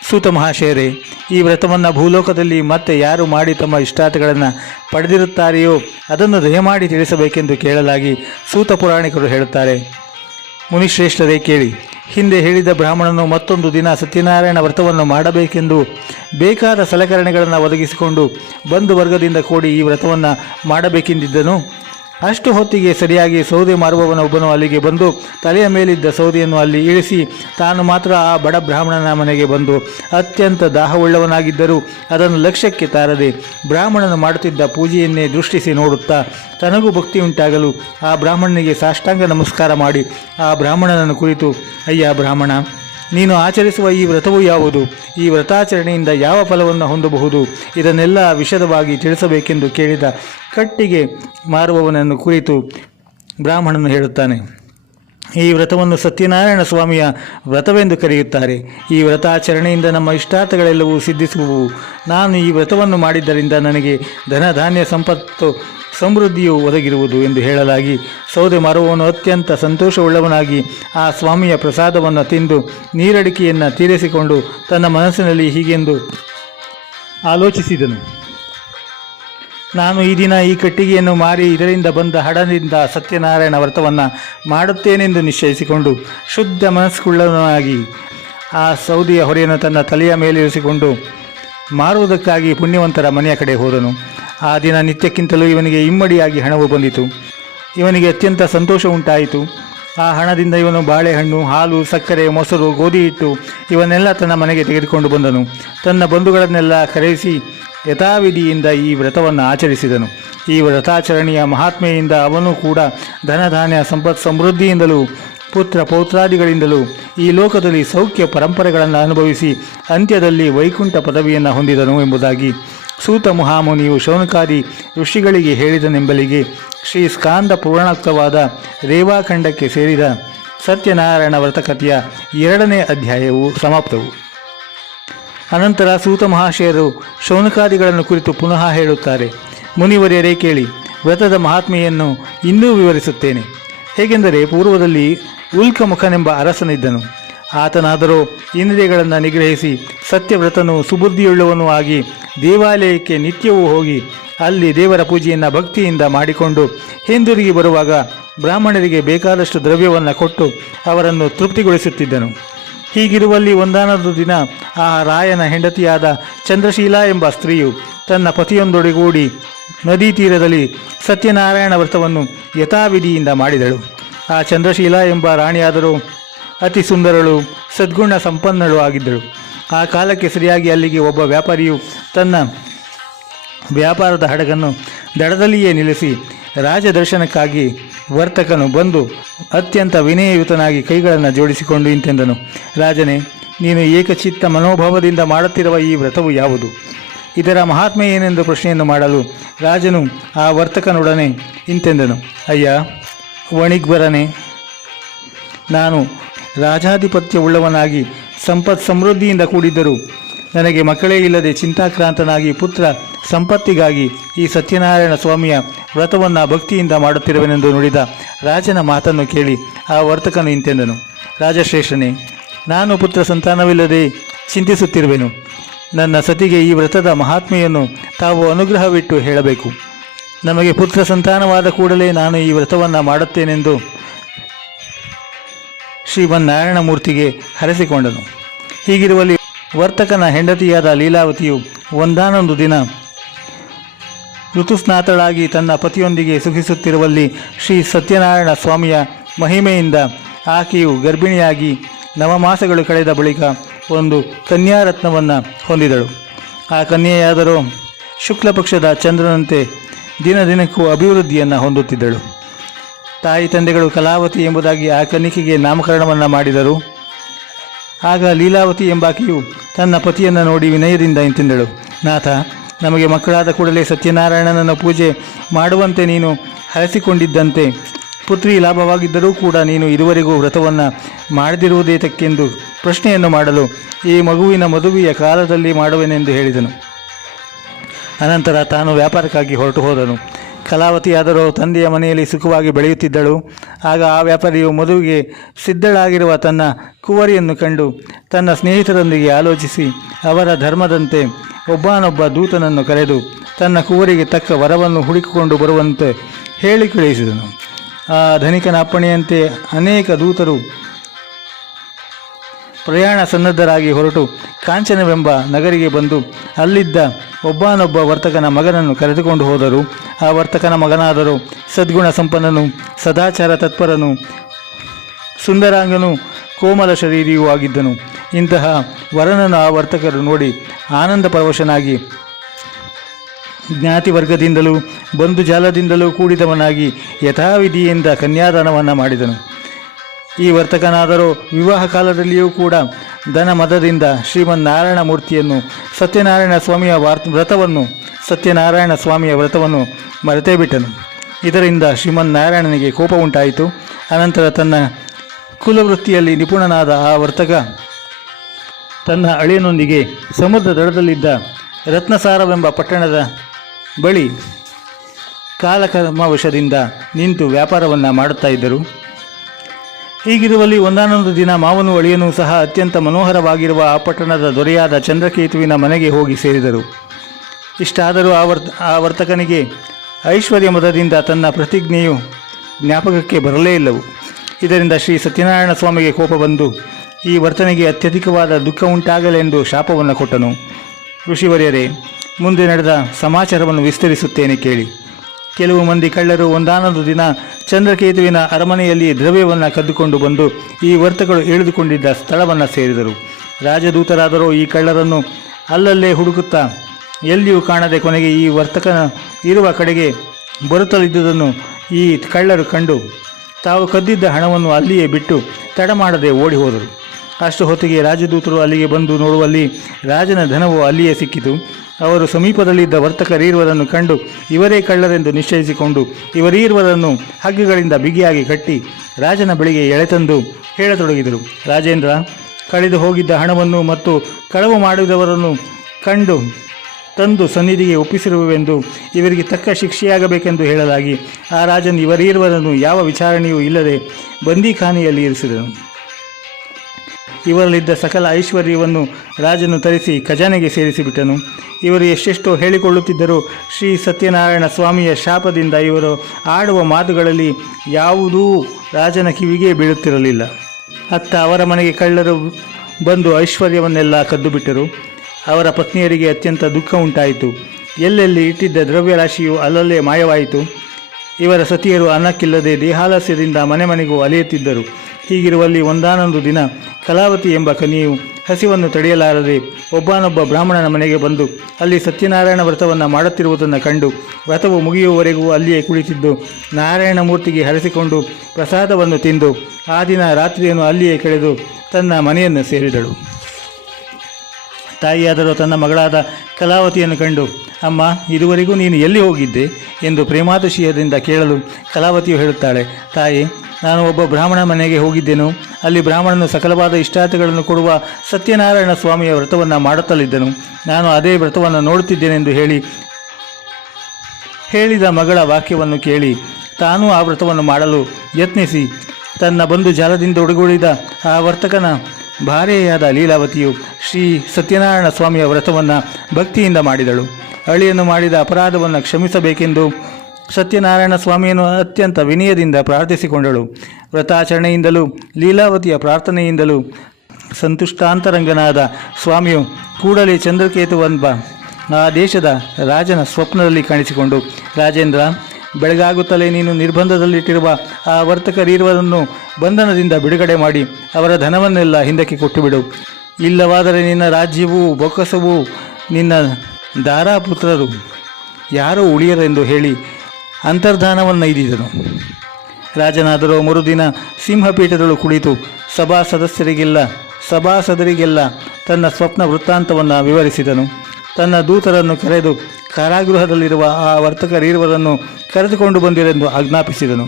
ಸೂತ ಮಹಾಶಯರೇ, ಈ ವ್ರತವನ್ನು ಭೂಲೋಕದಲ್ಲಿ ಮತ್ತೆ ಯಾರು ಮಾಡಿ ತಮ್ಮ ಇಷ್ಟಾರ್ಥಗಳನ್ನು ಪಡೆದಿರುತ್ತಾರೆಯೋ ಅದನ್ನು ದಯಮಾಡಿ ತಿಳಿಸಬೇಕೆಂದು ಕೇಳಲಾಗಿ ಸೂತ ಪುರಾಣಿಕರು ಹೇಳುತ್ತಾರೆ. ಮುನಿಶ್ರೇಷ್ಠರೇ ಕೇಳಿ. ಹಿಂದೆ ಹೇಳಿದ ಬ್ರಾಹ್ಮಣನು ಮತ್ತೊಂದು ದಿನ ಸತ್ಯನಾರಾಯಣ ವ್ರತವನ್ನು ಮಾಡಬೇಕೆಂದು ಬೇಕಾದ ಸಲಕರಣೆಗಳನ್ನು ಒದಗಿಸಿಕೊಂಡು ಬಂಧು ವರ್ಗದಿಂದ ಕೂಡಿ ಈ ವ್ರತವನ್ನು ಮಾಡಬೇಕೆಂದಿದ್ದನು. ಅಷ್ಟು ಹೊತ್ತಿಗೆ ಸರಿಯಾಗಿ ಸೌದೆ ಮಾರುವವನೊಬ್ಬನು ಅಲ್ಲಿಗೆ ಬಂದು ತಲೆಯ ಮೇಲಿದ್ದ ಸೌದೆಯನ್ನು ಅಲ್ಲಿ ಇಳಿಸಿ ತಾನು ಮಾತ್ರ ಆ ಬಡ ಬ್ರಾಹ್ಮಣನ ಮನೆಗೆ ಬಂದು ಅತ್ಯಂತ ದಾಹವುಳ್ಳವನಾಗಿದ್ದರೂ ಅದನ್ನು ಲಕ್ಷ್ಯಕ್ಕೆ ತಾರದೆ ಬ್ರಾಹ್ಮಣನು ಮಾಡುತ್ತಿದ್ದ ಪೂಜೆಯನ್ನೇ ದೃಷ್ಟಿಸಿ ನೋಡುತ್ತಾ ತನಗೂ ಭಕ್ತಿ ಉಂಟಾಗಲು ಆ ಬ್ರಾಹ್ಮಣನಿಗೆ ಸಾಷ್ಟಾಂಗ ನಮಸ್ಕಾರ ಮಾಡಿ ಆ ಬ್ರಾಹ್ಮಣನನ್ನು ಕುರಿತು, ಅಯ್ಯ ಬ್ರಾಹ್ಮಣ, ನೀನು ಆಚರಿಸುವ ಈ ವ್ರತವು ಯಾವುದು? ಈ ವ್ರತಾಚರಣೆಯಿಂದ ಯಾವ ಫಲವನ್ನು ಹೊಂದಬಹುದು? ಇದನ್ನೆಲ್ಲ ವಿಶದವಾಗಿ ತಿಳಿಸಬೇಕೆಂದು ಕೇಳಿದ ಕಟ್ಟಿಗೆ ಮಾರುವವನನ್ನು ಕುರಿತು ಬ್ರಾಹ್ಮಣನು ಹೇಳುತ್ತಾನೆ. ಈ ವ್ರತವನ್ನು ಸತ್ಯನಾರಾಯಣ ಸ್ವಾಮಿಯ ವ್ರತವೆಂದು ಕರೆಯುತ್ತಾರೆ. ಈ ವ್ರತಾಚರಣೆಯಿಂದ ನಮ್ಮ ಇಷ್ಟಾರ್ಥಗಳೆಲ್ಲವೂ ಸಿದ್ಧಿಸುವವು. ನಾನು ಈ ವ್ರತವನ್ನು ಮಾಡಿದ್ದರಿಂದ ನನಗೆ ಧನ ಧಾನ್ಯ ಸಂಪತ್ತು ಸಮೃದ್ಧಿಯು ಒದಗಿರುವುದು ಎಂದು ಹೇಳಲಾಗಿ ಸೌದೆ ಮಾರುವವನು ಅತ್ಯಂತ ಸಂತೋಷವುಳ್ಳವನಾಗಿ ಆ ಸ್ವಾಮಿಯ ಪ್ರಸಾದವನ್ನು ತಿಂದು ನೀರಡಿಕೆಯನ್ನು ತೀರಿಸಿಕೊಂಡು ತನ್ನ ಮನಸ್ಸಿನಲ್ಲಿ ಹೀಗೆಂದು ಆಲೋಚಿಸಿದನು. ನಾನು ಈ ದಿನ ಈ ಕಟ್ಟಿಗೆಯನ್ನು ಮಾರಿ ಇದರಿಂದ ಬಂದ ಹಣದಿಂದ ಸತ್ಯನಾರಾಯಣ ವ್ರತವನ್ನು ಮಾಡುತ್ತೇನೆಂದು ನಿಶ್ಚಯಿಸಿಕೊಂಡು ಶುದ್ಧ ಮನಸ್ಸುಳ್ಳವನಾಗಿ ಆ ಸೌದೆಯ ಹೊರೆಯನ್ನು ತನ್ನ ತಲೆಯ ಮೇಲಿರಿಸಿಕೊಂಡು ಮಾರುವುದಕ್ಕಾಗಿ ಪುಣ್ಯವಂತರ ಮನೆಯ ಕಡೆ ಹೋದನು. ಆ ದಿನ ನಿತ್ಯಕ್ಕಿಂತಲೂ ಇವನಿಗೆ ಇಮ್ಮಡಿಯಾಗಿ ಹಣವು ಬಂದಿತು. ಇವನಿಗೆ ಅತ್ಯಂತ ಸಂತೋಷ ಉಂಟಾಯಿತು. ಆ ಹಣದಿಂದ ಇವನು ಬಾಳೆಹಣ್ಣು, ಹಾಲು, ಸಕ್ಕರೆ, ಮೊಸರು, ಗೋಧಿ ಹಿಟ್ಟು ಇವನ್ನೆಲ್ಲ ತನ್ನ ಮನೆಗೆ ತೆಗೆದುಕೊಂಡು ಬಂದನು. ತನ್ನ ಬಂಧುಗಳನ್ನೆಲ್ಲ ಕರೆಯಿಸಿ ಯಥಾವಿಧಿಯಿಂದ ಈ ವ್ರತವನ್ನು ಆಚರಿಸಿದನು. ಈ ವ್ರತಾಚರಣೆಯ ಮಹಾತ್ಮೆಯಿಂದ ಅವನು ಕೂಡ ಧನಧಾನ್ಯ ಸಂಪತ್ ಸಮೃದ್ಧಿಯಿಂದಲೂ ಪುತ್ರ ಪೌತ್ರಾದಿಗಳಿಂದಲೂ ಈ ಲೋಕದಲ್ಲಿ ಸೌಖ್ಯ ಪರಂಪರೆಗಳನ್ನು ಅನುಭವಿಸಿ ಅಂತ್ಯದಲ್ಲಿ ವೈಕುಂಠ ಪದವಿಯನ್ನು ಹೊಂದಿದನು ಎಂಬುದಾಗಿ ಸೂತ ಮಹಾಮುನಿಯು ಶೌನಕಾದಿ ಋಷಿಗಳಿಗೆ ಹೇಳಿದನೆಂಬಲಿಗೆ ಶ್ರೀ ಸ್ಕಾಂದ ಪುರಾಣೋಕ್ತವಾದ ರೇವಾಖಂಡಕ್ಕೆ ಸೇರಿದ ಸತ್ಯನಾರಾಯಣ ವ್ರತಕಥೆಯ 2ನೇ ಅಧ್ಯಾಯವು ಸಮಾಪ್ತವು. ಅನಂತರ ಸೂತ ಮಹಾಶಯರು ಶೌನಕಾದಿಗಳನ್ನು ಕುರಿತು ಪುನಃ ಹೇಳುತ್ತಾರೆ. ಮುನಿವರ್ಯರೇ ಕೇಳಿ, ವ್ರತದ ಮಹಾತ್ಮೆಯನ್ನು ಇನ್ನೂ ವಿವರಿಸುತ್ತೇನೆ. ಹೇಗೆಂದರೆ, ಪೂರ್ವದಲ್ಲಿ ಉಲ್ಕಮುಖನೆಂಬ ಅರಸನಿದ್ದನು. ಆತನಾದರೋ ಇಂದ್ರಿಯಗಳನ್ನು ನಿಗ್ರಹಿಸಿ ಸತ್ಯವ್ರತನು ಸುಬುದ್ಧಿಯುಳ್ಳವನೂ ಆಗಿ ದೇವಾಲಯಕ್ಕೆ ನಿತ್ಯವೂ ಹೋಗಿ ಅಲ್ಲಿ ದೇವರ ಪೂಜೆಯನ್ನು ಭಕ್ತಿಯಿಂದ ಮಾಡಿಕೊಂಡು ಹಿಂದಿರುಗಿ ಬರುವಾಗ ಬ್ರಾಹ್ಮಣರಿಗೆ ಬೇಕಾದಷ್ಟು ದ್ರವ್ಯವನ್ನು ಕೊಟ್ಟು ಅವರನ್ನು ತೃಪ್ತಿಗೊಳಿಸುತ್ತಿದ್ದನು. ಹೀಗಿರುವಲ್ಲಿ ಒಂದಾನೊಂದು ದಿನ ಆ ರಾಯನ ಹೆಂಡತಿಯಾದ ಚಂದ್ರಶೀಲಾ ಎಂಬ ಸ್ತ್ರೀಯು ತನ್ನ ಪತಿಯೊಂದೊಡಗೂಡಿ ನದಿ ತೀರದಲ್ಲಿ ಸತ್ಯನಾರಾಯಣ ವ್ರತವನ್ನು ಯಥಾವಿಧಿಯಿಂದ ಮಾಡಿದಳು. ಆ ಚಂದ್ರಶೀಲಾ ಎಂಬ ರಾಣಿಯಾದರೂ ಅತಿ ಸುಂದರಳು, ಸದ್ಗುಣ ಸಂಪನ್ನಳು ಆಗಿದ್ದಳು. ಆ ಕಾಲಕ್ಕೆ ಸರಿಯಾಗಿ ಅಲ್ಲಿಗೆ ಒಬ್ಬ ವ್ಯಾಪಾರಿಯು ತನ್ನ ವ್ಯಾಪಾರದ ಹಡಗನ್ನು ದಡದಲ್ಲಿಯೇ ನಿಲ್ಲಿಸಿ ರಾಜದರ್ಶನಕ್ಕಾಗಿ ವರ್ತಕನು ಬಂದು ಅತ್ಯಂತ ವಿನಯಯುತನಾಗಿ ಕೈಗಳನ್ನು ಜೋಡಿಸಿಕೊಂಡು ಇಂತೆಂದನು: ರಾಜನೇ, ನೀನು ಏಕಚಿತ್ತ ಮನೋಭಾವದಿಂದ ಮಾಡುತ್ತಿರುವ ಈ ವ್ರತವು ಯಾವುದು? ಇದರ ಮಹಾತ್ಮೆ ಏನೆಂದು ಪ್ರಶ್ನೆಯನ್ನು ಮಾಡಲು ರಾಜನು ಆ ವರ್ತಕನೊಡನೆ ಇಂತೆಂದನು: ಅಯ್ಯ ವಣಿಗ್ವರನೇ, ನಾನು ರಾಜಾಧಿಪತ್ಯವುಳ್ಳವನಾಗಿ ಸಂಪತ್ ಸಮೃದ್ಧಿಯಿಂದ ಕೂಡಿದ್ದರೂ ನನಗೆ ಮಕ್ಕಳೇ ಇಲ್ಲದೆ ಚಿಂತಾಕ್ರಾಂತನಾಗಿ ಪುತ್ರ ಸಂಪತ್ತಿಗಾಗಿ ಈ ಸತ್ಯನಾರಾಯಣ ಸ್ವಾಮಿಯ ವ್ರತವನ್ನು ಭಕ್ತಿಯಿಂದ ಮಾಡುತ್ತಿರುವೆನೆಂದು ನುಡಿದ ರಾಜನ ಮಾತನ್ನು ಕೇಳಿ ಆ ವರ್ತಕನು ಇಂತೆಂದನು: ರಾಜಶ್ರೇಷ್ಠನೇ, ನಾನು ಪುತ್ರ ಸಂತಾನವಿಲ್ಲದೆ ಚಿಂತಿಸುತ್ತಿರುವೆನು. ನನ್ನ ಸತಿಗೆ ಈ ವ್ರತದ ಮಹಾತ್ಮೆಯನ್ನು ತಾವು ಅನುಗ್ರಹವಿಟ್ಟು ಹೇಳಬೇಕು. ನಮಗೆ ಪುತ್ರ ಸಂತಾನವಾದ ಕೂಡಲೇ ನಾನು ಈ ವ್ರತವನ್ನು ಮಾಡುತ್ತೇನೆಂದು ಶ್ರೀಮನ್ನಾರಾಯಣಮೂರ್ತಿಗೆ ಹರಸಿಕೊಂಡನು. ಹೀಗಿರುವಲ್ಲಿ ವರ್ತಕನ ಹೆಂಡತಿಯಾದ ಲೀಲಾವತಿಯು ಒಂದಾನೊಂದು ದಿನ ಋತುಸ್ನಾತಳಾಗಿ ತನ್ನ ಪತಿಯೊಂದಿಗೆ ಸುಖಿಸುತ್ತಿರುವಲ್ಲಿ ಶ್ರೀ ಸತ್ಯನಾರಾಯಣ ಸ್ವಾಮಿಯ ಮಹಿಮೆಯಿಂದ ಆಕೆಯು ಗರ್ಭಿಣಿಯಾಗಿ ನವಮಾಸಗಳು ಕಳೆದ ಬಳಿಕ ಒಂದು ಕನ್ಯಾರತ್ನವನ್ನು ಹೊಂದಿದಳು. ಆ ಕನ್ಯೆಯಾದರೂ ಶುಕ್ಲಪಕ್ಷದ ಚಂದ್ರನಂತೆ ದಿನ ದಿನಕ್ಕೂ ಅಭಿವೃದ್ಧಿಯನ್ನು ಹೊಂದುತ್ತಿದ್ದಳು. ತಾಯಿ ತಂದೆಗಳು ಕಲಾವತಿ ಎಂಬುದಾಗಿ ಆ ಕನ್ನಿಕೆಗೆ ನಾಮಕರಣವನ್ನು ಮಾಡಿದರು. ಆಗ ಲೀಲಾವತಿ ಎಂಬಾಕೆಯು ತನ್ನ ಪತಿಯನ್ನು ನೋಡಿ ವಿನಯದಿಂದ ಇಂತೆಂದಳು: ನಾಥ, ನಮಗೆ ಮಕ್ಕಳಾದ ಕೂಡಲೇ ಸತ್ಯನಾರಾಯಣನನ್ನು ಪೂಜೆ ಮಾಡುವಂತೆ ನೀನು ಹರಸಿಕೊಂಡಿದ್ದಂತೆ ಪುತ್ರಿ ಲಾಭವಾಗಿದ್ದರೂ ಕೂಡ ನೀನು ಇದುವರೆಗೂ ವ್ರತವನ್ನು ಮಾಡದಿರುವುದೇತಕ್ಕೆಂದು ಪ್ರಶ್ನೆಯನ್ನು ಮಾಡಲು ಈ ಮಗುವಿನ ಮದುವೆಯ ಕಾಲದಲ್ಲಿ ಮಾಡುವೆನೆಂದು ಹೇಳಿದನು. ಅನಂತರ ತಾನು ವ್ಯಾಪಾರಕ್ಕಾಗಿ ಹೊರಟು ಹೋದನು. ಕಲಾವತಿಯಾದರೂ ತಂದೆಯ ಮನೆಯಲ್ಲಿ ಸುಖವಾಗಿ ಬೆಳೆಯುತ್ತಿದ್ದಳು. ಆಗ ಆ ವ್ಯಾಪಾರಿಯು ಮದುವೆಗೆ ಸಿದ್ಧಳಾಗಿರುವ ತನ್ನ ಕುವರಿಯನ್ನು ಕಂಡು ತನ್ನ ಸ್ನೇಹಿತರೊಂದಿಗೆ ಆಲೋಚಿಸಿ ಅವರ ಧರ್ಮದಂತೆ ಒಬ್ಬನೊಬ್ಬ ದೂತನನ್ನು ಕರೆದು ತನ್ನ ಕುವರಿಗೆ ತಕ್ಕ ವರವನ್ನು ಹುಡುಕಿಕೊಂಡು ಬರುವಂತೆ ಹೇಳಿ ಕಳುಹಿಸಿದನು. ಆ ಧನಿಕನ ಅಪ್ಪಣೆಯಂತೆ ಅನೇಕ ದೂತರು ಪ್ರಯಾಣ ಸನ್ನದ್ಧರಾಗಿ ಹೊರಟು ಕಾಂಚನವೆಂಬ ನಗರಿಗೆ ಬಂದು ಅಲ್ಲಿದ್ದ ಒಬ್ಬನೊಬ್ಬ ವರ್ತಕನ ಮಗನನ್ನು ಕರೆದುಕೊಂಡು ಹೋದರು. ಆ ವರ್ತಕನ ಮಗನಾದರೂ ಸದ್ಗುಣ ಸಂಪನ್ನನು, ಸದಾಚಾರ ತತ್ಪರನು, ಸುಂದರಾಂಗನು, ಕೋಮಲ ಶರೀರಿಯೂ ಆಗಿದ್ದನು. ಇಂತಹ ವರನನ್ನು ಆ ವರ್ತಕರು ನೋಡಿ ಆನಂದ ಪರವಶನಾಗಿ ಜ್ಞಾತಿವರ್ಗದಿಂದಲೂ ಬಂಧುಜಾಲದಿಂದಲೂ ಕೂಡಿದವನಾಗಿ ಯಥಾವಿಧಿಯಿಂದ ಕನ್ಯಾದಾನವನ್ನು ಮಾಡಿದನು. ಈ ವರ್ತಕನಾದರೂ ವಿವಾಹ ಕಾಲದಲ್ಲಿಯೂ ಕೂಡ ಧನ ಮದದಿಂದ ಶ್ರೀಮನ್ನಾರಾಯಣ ಮೂರ್ತಿಯನ್ನು ಸತ್ಯನಾರಾಯಣ ಸ್ವಾಮಿಯ ವ್ರತವನ್ನು ಮರೆತೇ ಬಿಟ್ಟನು. ಇದರಿಂದ ಶ್ರೀಮನ್ನಾರಾಯಣನಿಗೆ ಕೋಪ ಉಂಟಾಯಿತು. ಅನಂತರ ತನ್ನ ಕುಲವೃತ್ತಿಯಲ್ಲಿ ನಿಪುಣನಾದ ಆ ವರ್ತಕ ತನ್ನ ಅಳಿಯನೊಂದಿಗೆ ಸಮುದ್ರ ದಡದಲ್ಲಿದ್ದ ರತ್ನಸಾರವೆಂಬ ಪಟ್ಟಣದ ಬಳಿ ಕಾಲಕರ್ಮವಶದಿಂದ ನಿಂತು ವ್ಯಾಪಾರವನ್ನು ಮಾಡುತ್ತಾ ಇದ್ದರು. ಹೀಗಿರುವಲ್ಲಿ ಒಂದಾನೊಂದು ದಿನ ಮಾವನು ಅಳಿಯನೂ ಸಹ ಅತ್ಯಂತ ಮನೋಹರವಾಗಿರುವ ಆ ಪಟ್ಟಣದ ದೊರೆಯಾದ ಚಂದ್ರಕೇತುವಿನ ಮನೆಗೆ ಹೋಗಿ ಸೇರಿದರು. ಇಷ್ಟಾದರೂ ಆ ವರ್ತಕನಿಗೆ ಐಶ್ವರ್ಯ ಮದದಿಂದ ತನ್ನ ಪ್ರತಿಜ್ಞೆಯು ಜ್ಞಾಪಕಕ್ಕೆ ಬರಲೇ ಇಲ್ಲವು. ಇದರಿಂದ ಶ್ರೀ ಸತ್ಯನಾರಾಯಣ ಸ್ವಾಮಿಗೆ ಕೋಪ ಬಂದು ಈ ವರ್ತನೆಗೆ ಅತ್ಯಧಿಕವಾದ ದುಃಖ ಉಂಟಾಗಲೆಂದು ಶಾಪವನ್ನು ಕೊಟ್ಟನು. ಋಷಿವರ್ಯರೇ, ಮುಂದೆ ನಡೆದ ಸಮಾಚಾರವನ್ನು ವಿಸ್ತರಿಸುತ್ತೇನೆ ಕೇಳಿ. ಕೆಲವು ಮಂದಿ ಕಳ್ಳರು ಒಂದಾನೊಂದು ದಿನ ಚಂದ್ರಕೇತುವಿನ ಅರಮನೆಯಲ್ಲಿ ದ್ರವ್ಯವನ್ನು ಕದ್ದುಕೊಂಡು ಬಂದು ಈ ವರ್ತಕರು ಇಳಿದುಕೊಂಡಿದ್ದ ಸ್ಥಳವನ್ನು ಸೇರಿದರು. ರಾಜದೂತರಾದರೂ ಈ ಕಳ್ಳರನ್ನು ಅಲ್ಲಲ್ಲೇ ಹುಡುಕುತ್ತಾ ಎಲ್ಲಿಯೂ ಕಾಣದೆ ಕೊನೆಗೆ ಈ ವರ್ತಕನ ಇರುವ ಕಡೆಗೆ ಬರುತ್ತಲಿದ್ದುದನ್ನು ಈ ಕಳ್ಳರು ಕಂಡು ತಾವು ಕದ್ದಿದ್ದ ಹಣವನ್ನು ಅಲ್ಲಿಯೇ ಬಿಟ್ಟು ತಡ ಮಾಡದೆ ಓಡಿ ಹೋದರು. ಅಷ್ಟು ಹೊತ್ತಿಗೆ ರಾಜದೂತರು ಅಲ್ಲಿಗೆ ಬಂದು ನೋಡುವಲ್ಲಿ ರಾಜನ ಧನವು ಅಲ್ಲಿಯೇ ಸಿಕ್ಕಿತು. ಅವರು ಸಮೀಪದಲ್ಲಿದ್ದ ವರ್ತಕರೀರ್ವರನ್ನು ಕಂಡು ಇವರೇ ಕಳ್ಳರೆಂದು ನಿಶ್ಚಯಿಸಿಕೊಂಡು ಇವರೀರ್ವರನ್ನು ಹಗ್ಗಗಳಿಂದ ಬಿಗಿಯಾಗಿ ಕಟ್ಟಿ ರಾಜನ ಬಳಿಗೆ ಎಳೆತಂದು ಹೇಳತೊಡಗಿದರು: ರಾಜೇಂದ್ರ, ಕಳೆದು ಹೋಗಿದ್ದ ಹಣವನ್ನು ಮತ್ತು ಕಳವು ಮಾಡಿದವರನ್ನು ತಂದು ಸನ್ನಿಧಿಗೆ ಒಪ್ಪಿಸಿರುವೆಂದು ಇವರಿಗೆ ತಕ್ಕ ಶಿಕ್ಷೆಯಾಗಬೇಕೆಂದು ಹೇಳಲಾಗಿ ಆ ರಾಜನು ಇವರೀರ್ವರನ್ನು ಯಾವ ವಿಚಾರಣೆಯೂ ಇಲ್ಲದೆ ಬಂದೀಖಾನೆಯಲ್ಲಿ ಇರಿಸಿದನು. ಇವರಲ್ಲಿದ್ದ ಸಕಲ ಐಶ್ವರ್ಯವನ್ನು ರಾಜನು ತರಿಸಿ ಖಜಾನೆಗೆ ಸೇರಿಸಿಬಿಟ್ಟನು. ಇವರು ಎಷ್ಟೆಷ್ಟೋ ಹೇಳಿಕೊಳ್ಳುತ್ತಿದ್ದರೂ ಶ್ರೀ ಸತ್ಯನಾರಾಯಣ ಸ್ವಾಮಿಯ ಶಾಪದಿಂದ ಇವರು ಆಡುವ ಮಾತುಗಳಲ್ಲಿ ಯಾವುದೂ ರಾಜನ ಕಿವಿಗೆ ಬೀಳುತ್ತಿರಲಿಲ್ಲ. ಅತ್ತ ಅವರ ಮನೆಗೆ ಕಳ್ಳರು ಬಂದು ಐಶ್ವರ್ಯವನ್ನೆಲ್ಲ ಕದ್ದು ಬಿಟ್ಟರು. ಅವರ ಪತ್ನಿಯರಿಗೆ ಅತ್ಯಂತ ದುಃಖ ಉಂಟಾಯಿತು. ಎಲ್ಲೆಲ್ಲಿ ಇಟ್ಟಿದ್ದ ದ್ರವ್ಯರಾಶಿಯು ಅಲ್ಲಲ್ಲೇ ಮಾಯವಾಯಿತು. ಇವರ ಸತಿಯರು ಅನ್ನಕ್ಕಿಲ್ಲದೆ ದೇಹಾಲಸ್ಯದಿಂದ ಮನೆ ಮನೆಗೂ ಅಲೆಯುತ್ತಿದ್ದರು. ಹೀಗಿರುವಲ್ಲಿ ಒಂದಾನೊಂದು ದಿನ ಕಲಾವತಿ ಎಂಬ ಕನ್ಯೆಯು ಹಸಿವನ್ನು ತಡೆಯಲಾರದೆ ಒಬ್ಬನೊಬ್ಬ ಬ್ರಾಹ್ಮಣನ ಮನೆಗೆ ಬಂದು ಅಲ್ಲಿ ಸತ್ಯನಾರಾಯಣ ವ್ರತವನ್ನು ಮಾಡುತ್ತಿರುವುದನ್ನು ಕಂಡು ವ್ರತವು ಮುಗಿಯುವವರೆಗೂ ಅಲ್ಲಿಯೇ ಕುಳಿತಿದ್ದು ನಾರಾಯಣ ಮೂರ್ತಿಗೆ ಹರಿಸಿಕೊಂಡು ಪ್ರಸಾದವನ್ನು ತಿಂದು ಆ ದಿನ ರಾತ್ರಿಯನ್ನು ಅಲ್ಲಿಯೇ ಕಳೆದು ತನ್ನ ಮನೆಯನ್ನು ಸೇರಿದಳು. ತಾಯಿಯಾದರೂ ತನ್ನ ಮಗಳಾದ ಕಲಾವತಿಯನ್ನು ಕಂಡು, ಅಮ್ಮ, ಇದುವರೆಗೂ ನೀನು ಎಲ್ಲಿ ಹೋಗಿದ್ದೆ ಎಂದು ಪ್ರೇಮಾತಿಶಯದಿಂದ ಕೇಳಲು ಕಲಾವತಿಯು ಹೇಳುತ್ತಾಳೆ, ತಾಯಿ, ನಾನು ಒಬ್ಬ ಬ್ರಾಹ್ಮಣ ಮನೆಗೆ ಹೋಗಿದ್ದೆನು. ಅಲ್ಲಿ ಬ್ರಾಹ್ಮಣನು ಸಕಲವಾದ ಇಷ್ಟಾರ್ಥಗಳನ್ನು ಕೊಡುವ ಸತ್ಯನಾರಾಯಣ ಸ್ವಾಮಿಯ ವ್ರತವನ್ನು ಮಾಡುತ್ತಲಿದ್ದನು. ನಾನು ಅದೇ ವ್ರತವನ್ನು ನೋಡುತ್ತಿದ್ದೇನೆಂದು ಹೇಳಿದ ಮಗಳ ವಾಕ್ಯವನ್ನು ಕೇಳಿ ತಾನೂ ಆ ವ್ರತವನ್ನು ಮಾಡಲು ಯತ್ನಿಸಿ ತನ್ನ ಬಂಧು ಜಾಲದಿಂದ ಒಡಗೂಡಿದ ಆ ವರ್ತಕನ ಭಾರ್ಯೆಯಾದ ಲೀಲಾವತಿಯು ಶ್ರೀ ಸತ್ಯನಾರಾಯಣ ಸ್ವಾಮಿಯ ವ್ರತವನ್ನು ಭಕ್ತಿಯಿಂದ ಮಾಡಿದಳು. ಅಳಿಯನ್ನು ಮಾಡಿದ ಅಪರಾಧವನ್ನು ಕ್ಷಮಿಸಬೇಕೆಂದು ಸತ್ಯನಾರಾಯಣ ಸ್ವಾಮಿಯನ್ನು ಅತ್ಯಂತ ವಿನಯದಿಂದ ಪ್ರಾರ್ಥಿಸಿಕೊಂಡಳು. ವ್ರತಾಚರಣೆಯಿಂದಲೂ ಲೀಲಾವತಿಯ ಪ್ರಾರ್ಥನೆಯಿಂದಲೂ ಸಂತುಷ್ಟಾಂತರಂಗನಾದ ಸ್ವಾಮಿಯು ಕೂಡಲೇ ಚಂದ್ರಕೇತುವೆಂಬ ಆ ದೇಶದ ರಾಜನ ಸ್ವಪ್ನದಲ್ಲಿ ಕಾಣಿಸಿಕೊಂಡು, ರಾಜೇಂದ್ರ, ಬೆಳಗಾಗುತ್ತಲೇ ನೀನು ನಿರ್ಬಂಧದಲ್ಲಿಟ್ಟಿರುವ ಆ ವರ್ತಕರೀರ್ವರನ್ನು ಬಂಧನದಿಂದ ಬಿಡುಗಡೆ ಮಾಡಿ ಅವರ ಧನವನ್ನೆಲ್ಲ ಹಿಂದಕ್ಕೆ ಕೊಟ್ಟುಬಿಡು. ಇಲ್ಲವಾದರೆ ನಿನ್ನ ರಾಜ್ಯವೂ ಬೊಕ್ಕಸವೂ ನಿನ್ನ ದಾರಾಪುತ್ರರು ಯಾರೂ ಉಳಿಯರೆಂದು ಹೇಳಿ ಅಂತರ್ಧಾನವನ್ನೈದಿದನು. ರಾಜನಾದರೂ ಮರುದಿನ ಸಿಂಹಪೀಠದಳು ಕುಳಿತು ಸಭಾಸದರಿಗೆಲ್ಲ ತನ್ನ ಸ್ವಪ್ನ ವೃತ್ತಾಂತವನ್ನು ವಿವರಿಸಿದನು. ತನ್ನ ದೂತರನ್ನು ಕರೆದು ಕಾರಾಗೃಹದಲ್ಲಿರುವ ಆ ವರ್ತಕರೀರ್ವರನ್ನು ಕರೆದುಕೊಂಡು ಬಂದಿರೆಂದು ಆಜ್ಞಾಪಿಸಿದನು.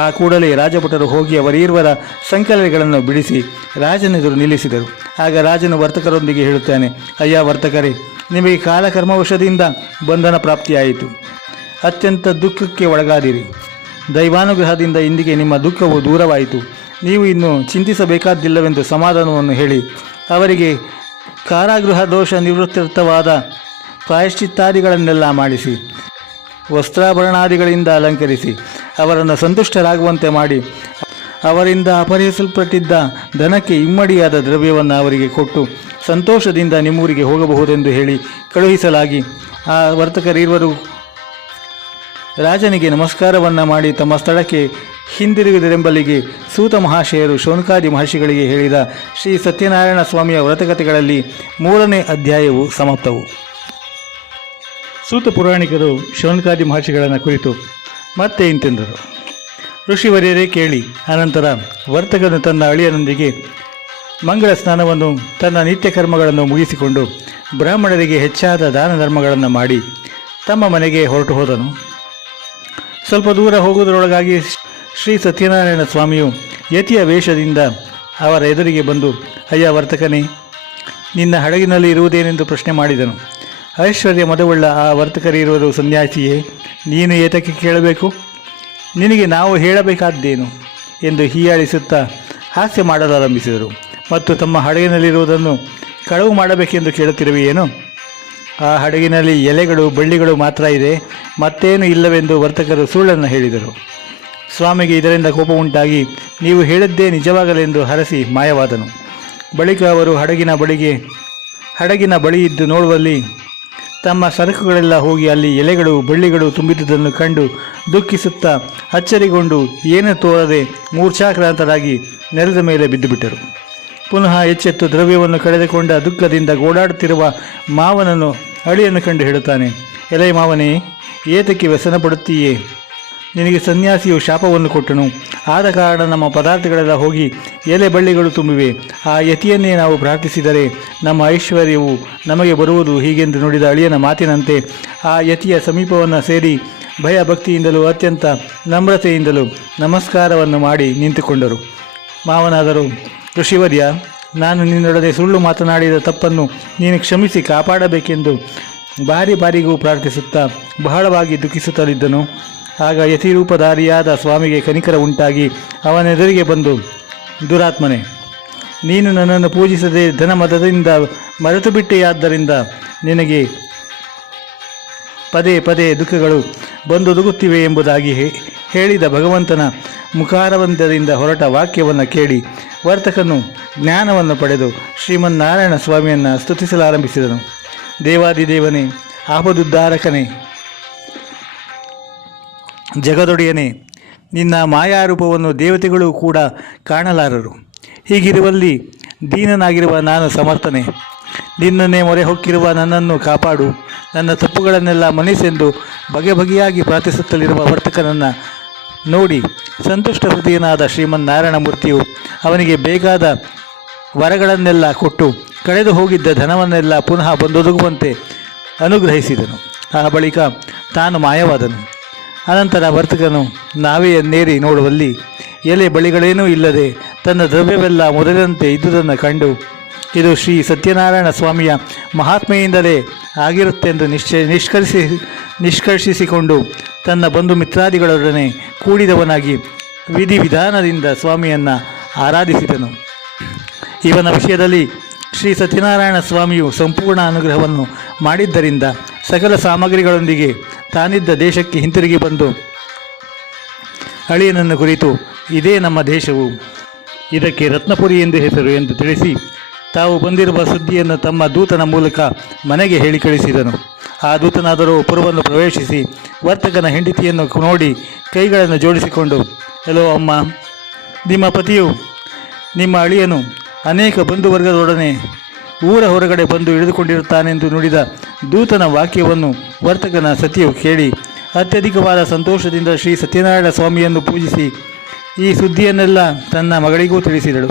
ಆ ಕೂಡಲೇ ರಾಜಭಟರು ಹೋಗಿ ಅವರೀರ್ವರ ಸಂಕಲೆಗಳನ್ನು ಬಿಡಿಸಿ ರಾಜನೆದುರು ನಿಲ್ಲಿಸಿದರು. ಆಗ ರಾಜನು ವರ್ತಕರೊಂದಿಗೆ ಹೇಳುತ್ತಾನೆ, ಅಯ್ಯ ವರ್ತಕರೇ, ನಿಮಗೆ ಕಾಲಕರ್ಮವಶದಿಂದ ಬಂಧನ ಪ್ರಾಪ್ತಿಯಾಯಿತು. ಅತ್ಯಂತ ದುಃಖಕ್ಕೆ ಒಳಗಾದಿರಿ. ದೈವಾನುಗ್ರಹದಿಂದ ಇಂದಿಗೆ ನಿಮ್ಮ ದುಃಖವು ದೂರವಾಯಿತು. ನೀವು ಇನ್ನು ಚಿಂತಿಸಬೇಕಾದ್ದಿಲ್ಲವೆಂದು ಸಮಾಧಾನವನ್ನು ಹೇಳಿ ಅವರಿಗೆ ಕಾರಾಗೃಹ ದೋಷ ನಿವೃತ್ತರ್ಥವಾದ ಪ್ರಾಯಶ್ಚಿತ್ತಾದಿಗಳನ್ನೆಲ್ಲ ಮಾಡಿಸಿ ವಸ್ತ್ರಾಭರಣಾದಿಗಳಿಂದ ಅಲಂಕರಿಸಿ ಅವರನ್ನು ಸಂತುಷ್ಟರಾಗುವಂತೆ ಮಾಡಿ ಅವರಿಂದ ಅಪಹರಿಸಲ್ಪಟ್ಟಿದ್ದ ಧನಕ್ಕೆ ಇಮ್ಮಡಿಯಾದ ದ್ರವ್ಯವನ್ನು ಅವರಿಗೆ ಕೊಟ್ಟು ಸಂತೋಷದಿಂದ ನಿಮ್ಮೂರಿಗೆ ಹೋಗಬಹುದೆಂದು ಹೇಳಿ ಕಳುಹಿಸಲಾಗಿ ಆ ವರ್ತಕರೀರ್ವರು ರಾಜನಿಗೆ ನಮಸ್ಕಾರವನ್ನು ಮಾಡಿ ತಮ್ಮ ಸ್ಥಳಕ್ಕೆ ಹಿಂದಿರುಗಿದರೆಂಬಲ್ಲಿಗೆ ಸೂತ ಮಹಾಶಯರು ಶೌನಕಾದಿ ಮಹರ್ಷಿಗಳಿಗೆ ಹೇಳಿದ ಶ್ರೀ ಸತ್ಯನಾರಾಯಣ ಸ್ವಾಮಿಯ ವ್ರತಕಥೆಗಳಲ್ಲಿ 3ನೇ ಅಧ್ಯಾಯವು ಸಮಾಪ್ತವು. ಸೂತ ಪುರಾಣಿಕರು ಶೌನಕಾದಿ ಮಹರ್ಷಿಗಳನ್ನು ಕುರಿತು ಮತ್ತೆ ಇಂತೆಂದರು. ಋಷಿವರ್ಯರೇ ಕೇಳಿ. ಅನಂತರ ವರ್ತಕನು ತನ್ನ ಅಳಿಯನೊಂದಿಗೆ ಮಂಗಳ ಸ್ನಾನವನ್ನು ತನ್ನ ನಿತ್ಯ ಕರ್ಮಗಳನ್ನು ಮುಗಿಸಿಕೊಂಡು ಬ್ರಾಹ್ಮಣರಿಗೆ ಹೆಚ್ಚಾದ ದಾನ ಧರ್ಮಗಳನ್ನು ಮಾಡಿ ತಮ್ಮ ಮನೆಗೆ ಹೊರಟು ಹೋದನು. ಸ್ವಲ್ಪ ದೂರ ಹೋಗುವುದರೊಳಗಾಗಿ ಶ್ರೀ ಸತ್ಯನಾರಾಯಣ ಸ್ವಾಮಿಯು ಯತಿಯ ವೇಷದಿಂದ ಅವರ ಎದುರಿಗೆ ಬಂದು, ಅಯ್ಯ ವರ್ತಕನೇ, ನಿನ್ನ ಹಡಗಿನಲ್ಲಿ ಇರುವುದೇನೆಂದು ಪ್ರಶ್ನೆ ಮಾಡಿದನು. ಐಶ್ವರ್ಯ ಮದವುಳ್ಳ ಆ ವರ್ತಕರಿರುವುದು ಸನ್ಯಾಸಿಯೇ, ನೀನು ಏತಕ್ಕೆ ಕೇಳಬೇಕು? ನಿನಗೆ ನಾವು ಹೇಳಬೇಕಾದ್ದೇನು ಎಂದು ಹೀಯಾಳಿಸುತ್ತಾ ಹಾಸ್ಯ ಮಾಡಲಾರಂಭಿಸಿದರು. ಮತ್ತು ತಮ್ಮ ಹಡಗಿನಲ್ಲಿರುವುದನ್ನು ಕಳವು ಮಾಡಬೇಕೆಂದು ಕೇಳುತ್ತಿರುವೆಯೇನು? ಆ ಹಡಗಿನಲ್ಲಿ ಎಲೆಗಳು ಬಳ್ಳಿಗಳು ಮಾತ್ರ ಇದೆ, ಮತ್ತೇನು ಇಲ್ಲವೆಂದು ವರ್ತಕರು ಸುಳ್ಳನ್ನು ಹೇಳಿದರು. ಸ್ವಾಮಿಗೆ ಇದರಿಂದ ಕೋಪ ಉಂಟಾಗಿ, ನೀವು ಹೇಳಿದ್ದೇ ನಿಜವಾಗಲೆಂದು ಹರಸಿ ಮಾಯವಾದನು. ಬಳಿಕ ಅವರು ಹಡಗಿನ ಬಳಿ ಇದ್ದು ನೋಡುವಲ್ಲಿ ತಮ್ಮ ಸರಕುಗಳೆಲ್ಲ ಹೋಗಿ ಅಲ್ಲಿ ಎಲೆಗಳು ಬಳ್ಳಿಗಳು ತುಂಬಿದ್ದುದನ್ನು ಕಂಡು ದುಃಖಿಸುತ್ತಾ ಅಚ್ಚರಿಗೊಂಡು ಏನು ತೋರದೆ ಮೂರ್ಛಾಕ್ರಾಂತರಾಗಿ ನೆಲದ ಮೇಲೆ ಬಿದ್ದುಬಿಟ್ಟರು. ಪುನಃ ಎಚ್ಚೆತ್ತು ದ್ರವ್ಯವನ್ನು ಕಳೆದುಕೊಂಡ ದುಃಖದಿಂದ ಗೋಡಾಡುತ್ತಿರುವ ಮಾವನನ್ನು ಅಳಿಯನ್ನು ಕಂಡು ಹೇಳುತ್ತಾನೆ, ಎಲೆ ಮಾವನೇ, ಏತಕ್ಕೆ ವ್ಯಸನ ಪಡುತ್ತೀಯೇ? ನಿನಗೆ ಸನ್ಯಾಸಿಯು ಶಾಪವನ್ನು ಕೊಟ್ಟನು. ಆದ ಕಾರಣ ನಮ್ಮ ಪದಾರ್ಥಗಳೆಲ್ಲ ಹೋಗಿ ಎಲೆ ಬಳ್ಳಿಗಳು ತುಂಬಿವೆ. ಆ ಯತಿಯನ್ನೇ ನಾವು ಪ್ರಾರ್ಥಿಸಿದರೆ ನಮ್ಮ ಐಶ್ವರ್ಯವು ನಮಗೆ ಬರುವುದು. ಹೀಗೆಂದು ನುಡಿದ ಅಳಿಯನ ಮಾತಿನಂತೆ ಆ ಯತಿಯ ಸಮೀಪವನ್ನು ಸೇರಿ ಭಯ ಭಕ್ತಿಯಿಂದಲೂ ಅತ್ಯಂತ ನಮ್ರತೆಯಿಂದಲೂ ನಮಸ್ಕಾರವನ್ನು ಮಾಡಿ ನಿಂತುಕೊಂಡರು. ಮಾವನಾದರೂ, ಋಷಿವರ್ಯ, ನಾನು ನಿನ್ನೊಡನೆ ಸುಳ್ಳು ಮಾತನಾಡಿದ ತಪ್ಪನ್ನು ನೀನು ಕ್ಷಮಿಸಿ ಕಾಪಾಡಬೇಕೆಂದು ಬಾರಿಗೂ ಪ್ರಾರ್ಥಿಸುತ್ತಾ ಬಹಳವಾಗಿ ದುಃಖಿಸುತ್ತಲಿದ್ದನು. ಆಗ ಯತಿರೂಪಧಾರಿಯಾದ ಸ್ವಾಮಿಗೆ ಕನಿಕರ ಉಂಟಾಗಿ ಅವನೆದುರಿಗೆ ಬಂದು, ದುರಾತ್ಮನೆ, ನೀನು ನನ್ನನ್ನು ಪೂಜಿಸದೆ ಧನಮದದಿಂದ ಮರೆತು ಬಿಟ್ಟೆಯಾದ್ದರಿಂದ ನಿನಗೆ ಪದೇ ಪದೇ ದುಃಖಗಳು ಬಂದೊದಗುತ್ತಿವೆ ಎಂಬುದಾಗಿ ಹೇಳಿದ ಭಗವಂತನ ಮುಖಾರವಂತದಿಂದ ಹೊರಟ ವಾಕ್ಯವನ್ನು ಕೇಳಿ ವರ್ತಕನು ಜ್ಞಾನವನ್ನು ಪಡೆದು ಶ್ರೀಮನ್ನಾರಾಯಣ ಸ್ವಾಮಿಯನ್ನು ಸ್ತುತಿಸಲಾರಂಭಿಸಿದನು. ದೇವಾದಿದೇವನೇ, ಆಪದುದ್ಧಾರಕನೇ, ಜಗದೊಡೆಯನೇ, ನಿನ್ನ ಮಾಯಾರೂಪವನ್ನು ದೇವತೆಗಳು ಕೂಡ ಕಾಣಲಾರರು. ಹೀಗಿರುವಲ್ಲಿ ದೀನನಾಗಿರುವ ನಾನು ಸಮರ್ಥನೆ. ನಿನ್ನನ್ನೇ ಮೊರೆ ಹೊಕ್ಕಿರುವ ನನ್ನನ್ನು ಕಾಪಾಡು, ನನ್ನ ತಪ್ಪುಗಳನ್ನೆಲ್ಲ ಮನ್ನಿಸೆಂದು ಬಗೆಬಗೆಯಾಗಿ ಪ್ರಾರ್ಥಿಸುತ್ತಲಿರುವ ವರ್ತಕನನ್ನು ನೋಡಿ ಸಂತುಷ್ಟ ಹೃದಯನಾದ ಶ್ರೀಮನ್ನಾರಾಯಣ ಮೂರ್ತಿಯು ಅವನಿಗೆ ಬೇಕಾದ ವರಗಳನ್ನೆಲ್ಲ ಕೊಟ್ಟು ಕಳೆದು ಹೋಗಿದ್ದ ಧನವನ್ನೆಲ್ಲ ಪುನಃ ಬಂದೊದಗುವಂತೆ ಅನುಗ್ರಹಿಸಿದನು. ಆ ಬಳಿಕ ತಾನು ಮಾಯವಾದನು. ಅನಂತರ ವರ್ತಕನು ನಾವೆಯನ್ನೇರಿ ನೋಡುವಲ್ಲಿ ಎಲೆ ಬಳಿಗಳೇನೂ ಇಲ್ಲದೆ ತನ್ನ ದ್ರವ್ಯವೆಲ್ಲ ಮೊದಲಿನಂತೆ ಇದ್ದುದನ್ನು ಕಂಡು ಇದು ಶ್ರೀ ಸತ್ಯನಾರಾಯಣ ಸ್ವಾಮಿಯ ಮಹಾತ್ಮೆಯಿಂದಲೇ ಆಗಿರುತ್ತೆಂದು ನಿಷ್ಕರ್ಷಿಸಿಕೊಂಡು ತನ್ನ ಬಂಧು ಮಿತ್ರಾದಿಗಳೊಡನೆ ಕೂಡಿದವನಾಗಿ ವಿಧಿವಿಧಾನದಿಂದ ಸ್ವಾಮಿಯನ್ನು ಆರಾಧಿಸಿದನು. ಇವನ ವಿಷಯದಲ್ಲಿ ಶ್ರೀ ಸತ್ಯನಾರಾಯಣ ಸ್ವಾಮಿಯು ಸಂಪೂರ್ಣ ಅನುಗ್ರಹವನ್ನು ಮಾಡಿದ್ದರಿಂದ ಸಕಲ ಸಾಮಗ್ರಿಗಳೊಂದಿಗೆ ತಾನಿದ್ದ ದೇಶಕ್ಕೆ ಹಿಂತಿರುಗಿ ಬಂದು ಅಳಿಯನನ್ನು ಕುರಿತು ಇದೇ ನಮ್ಮ ದೇಶವು, ಇದಕ್ಕೆ ರತ್ನಪುರಿ ಎಂದು ಹೆಸರು ಎಂದು ತಿಳಿಸಿ ತಾವು ಬಂದಿರುವ ಸುದ್ದಿಯನ್ನು ತಮ್ಮ ದೂತನ ಮೂಲಕ ಮನೆಗೆ ಹೇಳಿ ಕಳಿಸಿದನು. ಆ ದೂತನಾದರೂ ಪುರವನ್ನು ಪ್ರವೇಶಿಸಿ ವರ್ತಕನ ಹೆಂಡತಿಯನ್ನು ನೋಡಿ ಕೈಗಳನ್ನು ಜೋಡಿಸಿಕೊಂಡು, "ಎಲ್ಲೋ ಅಮ್ಮ, ನಿಮ್ಮ ಪತಿಯು ನಿಮ್ಮ ಅಳಿಯನು ಅನೇಕ ಬಂಧುವರ್ಗದೊಡನೆ ಊರ ಹೊರಗಡೆ ಬಂದು ಇಳಿದುಕೊಂಡಿರುತ್ತಾನೆಂದು ನುಡಿದ ದೂತನ ವಾಕ್ಯವನ್ನು ವರ್ತಕನ ಸತಿಯು ಕೇಳಿ ಅತ್ಯಧಿಕವಾದ ಸಂತೋಷದಿಂದ ಶ್ರೀ ಸತ್ಯನಾರಾಯಣ ಸ್ವಾಮಿಯನ್ನು ಪೂಜಿಸಿ ಈ ಸುದ್ದಿಯನ್ನೆಲ್ಲ ತನ್ನ ಮಗಳಿಗೂ ತಿಳಿಸಿದಳು.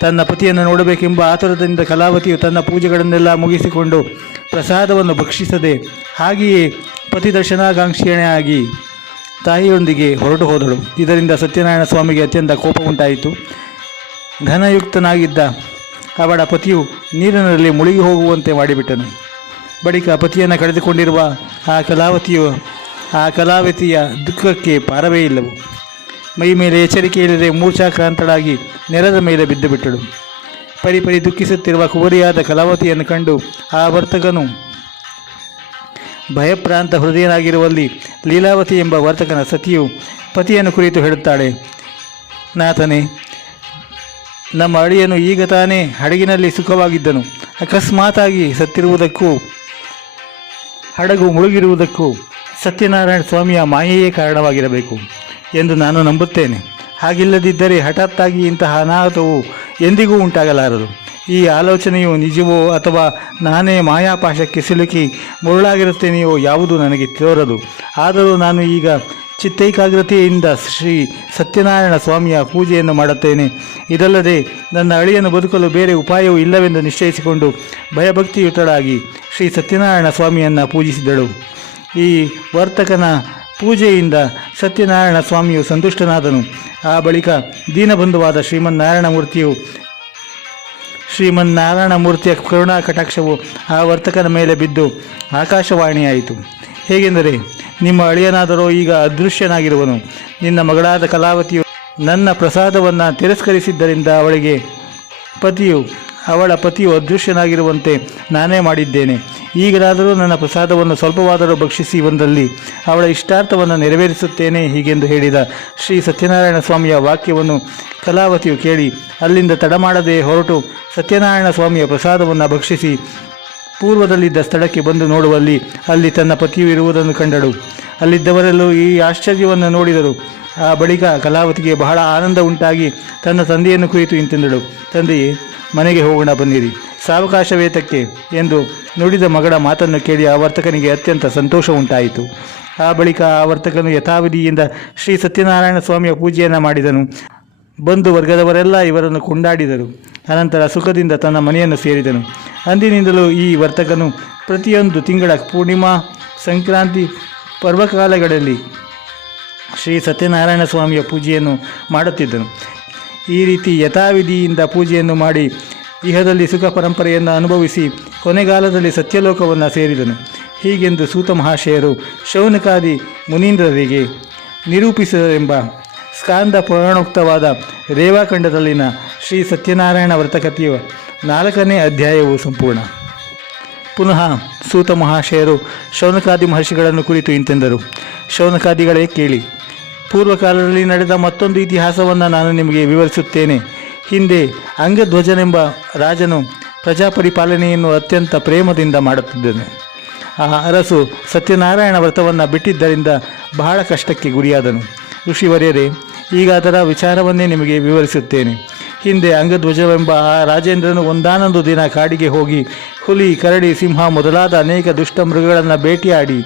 ತನ್ನ ಪತಿಯನ್ನು ನೋಡಬೇಕೆಂಬ ಆತುರದಿಂದ ಕಲಾವತಿಯು ತನ್ನ ಪೂಜೆಗಳನ್ನೆಲ್ಲ ಮುಗಿಸಿಕೊಂಡು ಪ್ರಸಾದವನ್ನು ಭಕ್ಷಿಸದೆ ಹಾಗೆಯೇ ಪತಿ ದರ್ಶನಾಕಾಂಕ್ಷಿಯಾಗಿ ತಾಯಿಯೊಂದಿಗೆ ಹೊರಟು ಹೋದಳು. ಇದರಿಂದ ಸತ್ಯನಾರಾಯಣ ಸ್ವಾಮಿಗೆ ಅತ್ಯಂತ ಕೋಪ ಉಂಟಾಯಿತು. ಘನಯುಕ್ತನಾಗಿದ್ದ ಅವಳ ಪತಿಯು ನೀರಿನಲ್ಲಿ ಮುಳುಗಿ ಹೋಗುವಂತೆ ಮಾಡಿಬಿಟ್ಟನು. ಬಳಿಕ ಪತಿಯನ್ನು ಕಳೆದುಕೊಂಡಿರುವ ಆ ಕಲಾವತಿಯ ದುಃಖಕ್ಕೆ ಪಾರವೇ ಇಲ್ಲವು. ಮೈ ಮೇಲೆ ಎಚ್ಚರಿಕೆ ಇಲ್ಲದೆ ಮೂರ್ಛಾಕ್ರಾಂತಳಾಗಿ ನೆಲದ ಮೇಲೆ ಬಿದ್ದು ಬಿಟ್ಟಳು. ಪರಿಪರಿ ದುಃಖಿಸುತ್ತಿರುವ ಕುವರಿಯಾದ ಕಲಾವತಿಯನ್ನು ಕಂಡು ಆ ವರ್ತಕನು ಭಯಪ್ರಾಂತ ಹೃದಯನಾಗಿರುವಲ್ಲಿ ಲೀಲಾವತಿ ಎಂಬ ವರ್ತಕನ ಸತಿಯು ಪತಿಯನ್ನು ಕುರಿತು ಹೇಳುತ್ತಾಳೆ, "ನಾಥನೇ, ನಮ್ಮ ಅಳಿಯನು ಈಗ ತಾನೇ ಹಡಗಿನಲ್ಲಿ ಸುಖವಾಗಿದ್ದನು. ಅಕಸ್ಮಾತಾಗಿ ಸತ್ತಿರುವುದಕ್ಕೂ ಹಡಗು ಮುಳುಗಿರುವುದಕ್ಕೂ ಸತ್ಯನಾರಾಯಣ ಸ್ವಾಮಿಯ ಮಾಯೆಯೇ ಕಾರಣವಾಗಿರಬೇಕು ಎಂದು ನಾನು ನಂಬುತ್ತೇನೆ. ಹಾಗಿಲ್ಲದಿದ್ದರೆ ಹಠಾತ್ತಾಗಿ ಇಂತಹ ಅನಾಹುತವು ಎಂದಿಗೂ ಉಂಟಾಗಲಾರದು. ಈ ಆಲೋಚನೆಯು ನಿಜವೋ ಅಥವಾ ನಾನೇ ಮಾಯಾಪಾಶಕ್ಕೆ ಸಿಲುಕಿ ಮುರುಳಾಗಿರುತ್ತೇನೆಯೋ ಯಾವುದು ನನಗೆ ತೋರದು. ಆದರೂ ನಾನು ಈಗ ಚಿತ್ತೈಕಾಗ್ರತೆಯಿಂದ ಶ್ರೀ ಸತ್ಯನಾರಾಯಣ ಸ್ವಾಮಿಯ ಪೂಜೆಯನ್ನು ಮಾಡುತ್ತೇನೆ. ಇದಲ್ಲದೆ ನನ್ನ ಅಳಿಯನ್ನು ಬದುಕಲು ಬೇರೆ ಉಪಾಯವೂ ಇಲ್ಲವೆಂದು ನಿಶ್ಚಯಿಸಿಕೊಂಡು ಭಯಭಕ್ತಿಯುತಳಾಗಿ ಶ್ರೀ ಸತ್ಯನಾರಾಯಣ ಸ್ವಾಮಿಯನ್ನು ಪೂಜಿಸಿದಳು. ಈ ವರ್ತಕನ ಪೂಜೆಯಿಂದ ಸತ್ಯನಾರಾಯಣ ಸ್ವಾಮಿಯು ಸಂತುಷ್ಟನಾದನು. ಆ ಬಳಿಕ ದೀನಬಂಧುವಾದ ಶ್ರೀಮನ್ನಾರಾಯಣ ಮೂರ್ತಿಯ ಕರುಣಾ ಕಟಾಕ್ಷವು ಆ ವರ್ತಕನ ಮೇಲೆ ಬಿದ್ದು ಆಕಾಶವಾಣಿಯಾಯಿತು. ಹೇಗೆಂದರೆ, ನಿಮ್ಮ ಅಳಿಯನಾದರೋ ಈಗ ಅದೃಶ್ಯನಾಗಿರುವನು. ನಿನ್ನ ಮಗಳಾದ ಕಲಾವತಿಯು ನನ್ನ ಪ್ರಸಾದವನ್ನು ತಿರಸ್ಕರಿಸಿದ್ದರಿಂದ ಅವಳ ಪತಿಯು ಅದೃಶ್ಯನಾಗಿರುವಂತೆ ನಾನೇ ಮಾಡಿದ್ದೇನೆ. ಈಗಲಾದರೂ ನನ್ನ ಪ್ರಸಾದವನ್ನು ಸ್ವಲ್ಪವಾದರೂ ಭಕ್ಷಿಸಿ ಬಂದಲ್ಲಿ ಅವಳ ಇಷ್ಟಾರ್ಥವನ್ನು ನೆರವೇರಿಸುತ್ತೇನೆ ಹೀಗೆಂದು ಹೇಳಿದ ಶ್ರೀ ಸತ್ಯನಾರಾಯಣ ಸ್ವಾಮಿಯ ವಾಕ್ಯವನ್ನು ಕಲಾವತಿಯು ಕೇಳಿ ಅಲ್ಲಿಂದ ತಡಮಾಡದೆ ಹೊರಟು ಸತ್ಯನಾರಾಯಣ ಸ್ವಾಮಿಯ ಪ್ರಸಾದವನ್ನು ಭಕ್ಷಿಸಿ ಪೂರ್ವದಲ್ಲಿದ್ದ ಸ್ಥಳಕ್ಕೆ ಬಂದು ನೋಡುವಲ್ಲಿ ಅಲ್ಲಿ ತನ್ನ ಪತಿಯು ಇರುವುದನ್ನು ಕಂಡಳು. ಅಲ್ಲಿದ್ದವರೆಲ್ಲೂ ಈ ಆಶ್ಚರ್ಯವನ್ನು ನೋಡಿದರು. ಆ ಬಳಿಕ ಕಲಾವತಿಗೆ ಬಹಳ ಆನಂದ ಉಂಟಾಗಿ ತನ್ನ ತಂದೆಯನ್ನು ಕುರಿತು ಇಂತೆಂದಳು, "ತಂದೆಯೇ, ಮನೆಗೆ ಹೋಗೋಣ ಬನ್ನಿರಿ, ಸಾವಕಾಶವೇತಕ್ಕೆ" ಎಂದು ನುಡಿದ ಮಗಳ ಮಾತನ್ನು ಕೇಳಿ ಆ ವರ್ತಕನಿಗೆ ಅತ್ಯಂತ ಸಂತೋಷ ಉಂಟಾಯಿತು. ಆ ಬಳಿಕ ಆ ವರ್ತಕನು ಯಥಾವಿಧಿಯಿಂದ ಶ್ರೀ ಸತ್ಯನಾರಾಯಣ ಸ್ವಾಮಿಯ ಪೂಜೆಯನ್ನು ಮಾಡಿದನು. ಬಂಧು ವರ್ಗದವರೆಲ್ಲ ಇವರನ್ನು ಕೊಂಡಾಡಿದರು. ಅನಂತರ ಸುಖದಿಂದ ತನ್ನ ಮನೆಯನ್ನು ಸೇರಿದನು. ಅಂದಿನಿಂದಲೂ ಈ ವರ್ತಕನು ಪ್ರತಿಯೊಂದು ತಿಂಗಳ ಪೂರ್ಣಿಮಾ, ಸಂಕ್ರಾಂತಿ ಪರ್ವಕಾಲಗಳಲ್ಲಿ ಶ್ರೀ ಸತ್ಯನಾರಾಯಣ ಸ್ವಾಮಿಯ ಪೂಜೆಯನ್ನು ಮಾಡುತ್ತಿದ್ದನು. ಈ ರೀತಿ ಯಥಾವಿಧಿಯಿಂದ ಪೂಜೆಯನ್ನು ಮಾಡಿ ಇಹದಲ್ಲಿ ಸುಖ ಪರಂಪರೆಯನ್ನು ಅನುಭವಿಸಿ ಕೊನೆಗಾಲದಲ್ಲಿ ಸತ್ಯಲೋಕವನ್ನು ಸೇರಿದನು. ಹೀಗೆಂದು ಸೂತ ಮಹಾಶಯರು ಶೌನಕಾದಿ ಮುನೀಂದ್ರರಿಗೆ ನಿರೂಪಿಸಿದರೆಂಬ ಸ್ಕಾಂದ ಪುರಾಣೋಕ್ತವಾದ ರೇವಾಖಂಡದಲ್ಲಿನ ಶ್ರೀ ಸತ್ಯನಾರಾಯಣ ವ್ರತಕಥೆಯ 4ನೇ ಅಧ್ಯಾಯವು ಸಂಪೂರ್ಣ. ಪುನಃ ಸೂತ ಮಹಾಶಯರು ಶೌನಕಾದಿ ಮಹರ್ಷಿಗಳನ್ನು ಕುರಿತು ಇಂತೆಂದರು, "ಶೌನಕಾದಿಗಳೇ ಕೇಳಿ. ಪೂರ್ವಕಾಲದಲ್ಲಿ ನಡೆದ ಮತ್ತೊಂದು ಇತಿಹಾಸವನ್ನು ನಾನು ನಿಮಗೆ ವಿವರಿಸುತ್ತೇನೆ. ಹಿಂದೆ ಅಂಗಧ್ವಜನೆಂಬ ರಾಜನು ಪ್ರಜಾಪರಿಪಾಲನೆಯನ್ನು ಅತ್ಯಂತ ಪ್ರೇಮದಿಂದ ಮಾಡುತ್ತಿದ್ದನು. ಆ ಅರಸು ಸತ್ಯನಾರಾಯಣ ವ್ರತವನ್ನು ಬಿಟ್ಟಿದ್ದರಿಂದ ಬಹಳ ಕಷ್ಟಕ್ಕೆ ಗುರಿಯಾದನು. ಋಷಿವರ್ಯರೇ, ಈಗ ಅದರ ವಿಚಾರವನ್ನೇ ನಿಮಗೆ ವಿವರಿಸುತ್ತೇನೆ. ಹಿಂದೆ ಅಂಗಧ್ವಜವೆಂಬ ಆ ರಾಜೇಂದ್ರನು ಒಂದಾನೊಂದು ದಿನ ಕಾಡಿಗೆ ಹೋಗಿ ಹುಲಿ, ಕರಡಿ, ಸಿಂಹ ಮೊದಲಾದ ಅನೇಕ ದುಷ್ಟ ಮೃಗಗಳನ್ನು ಬೇಟೆಯಾಡಿ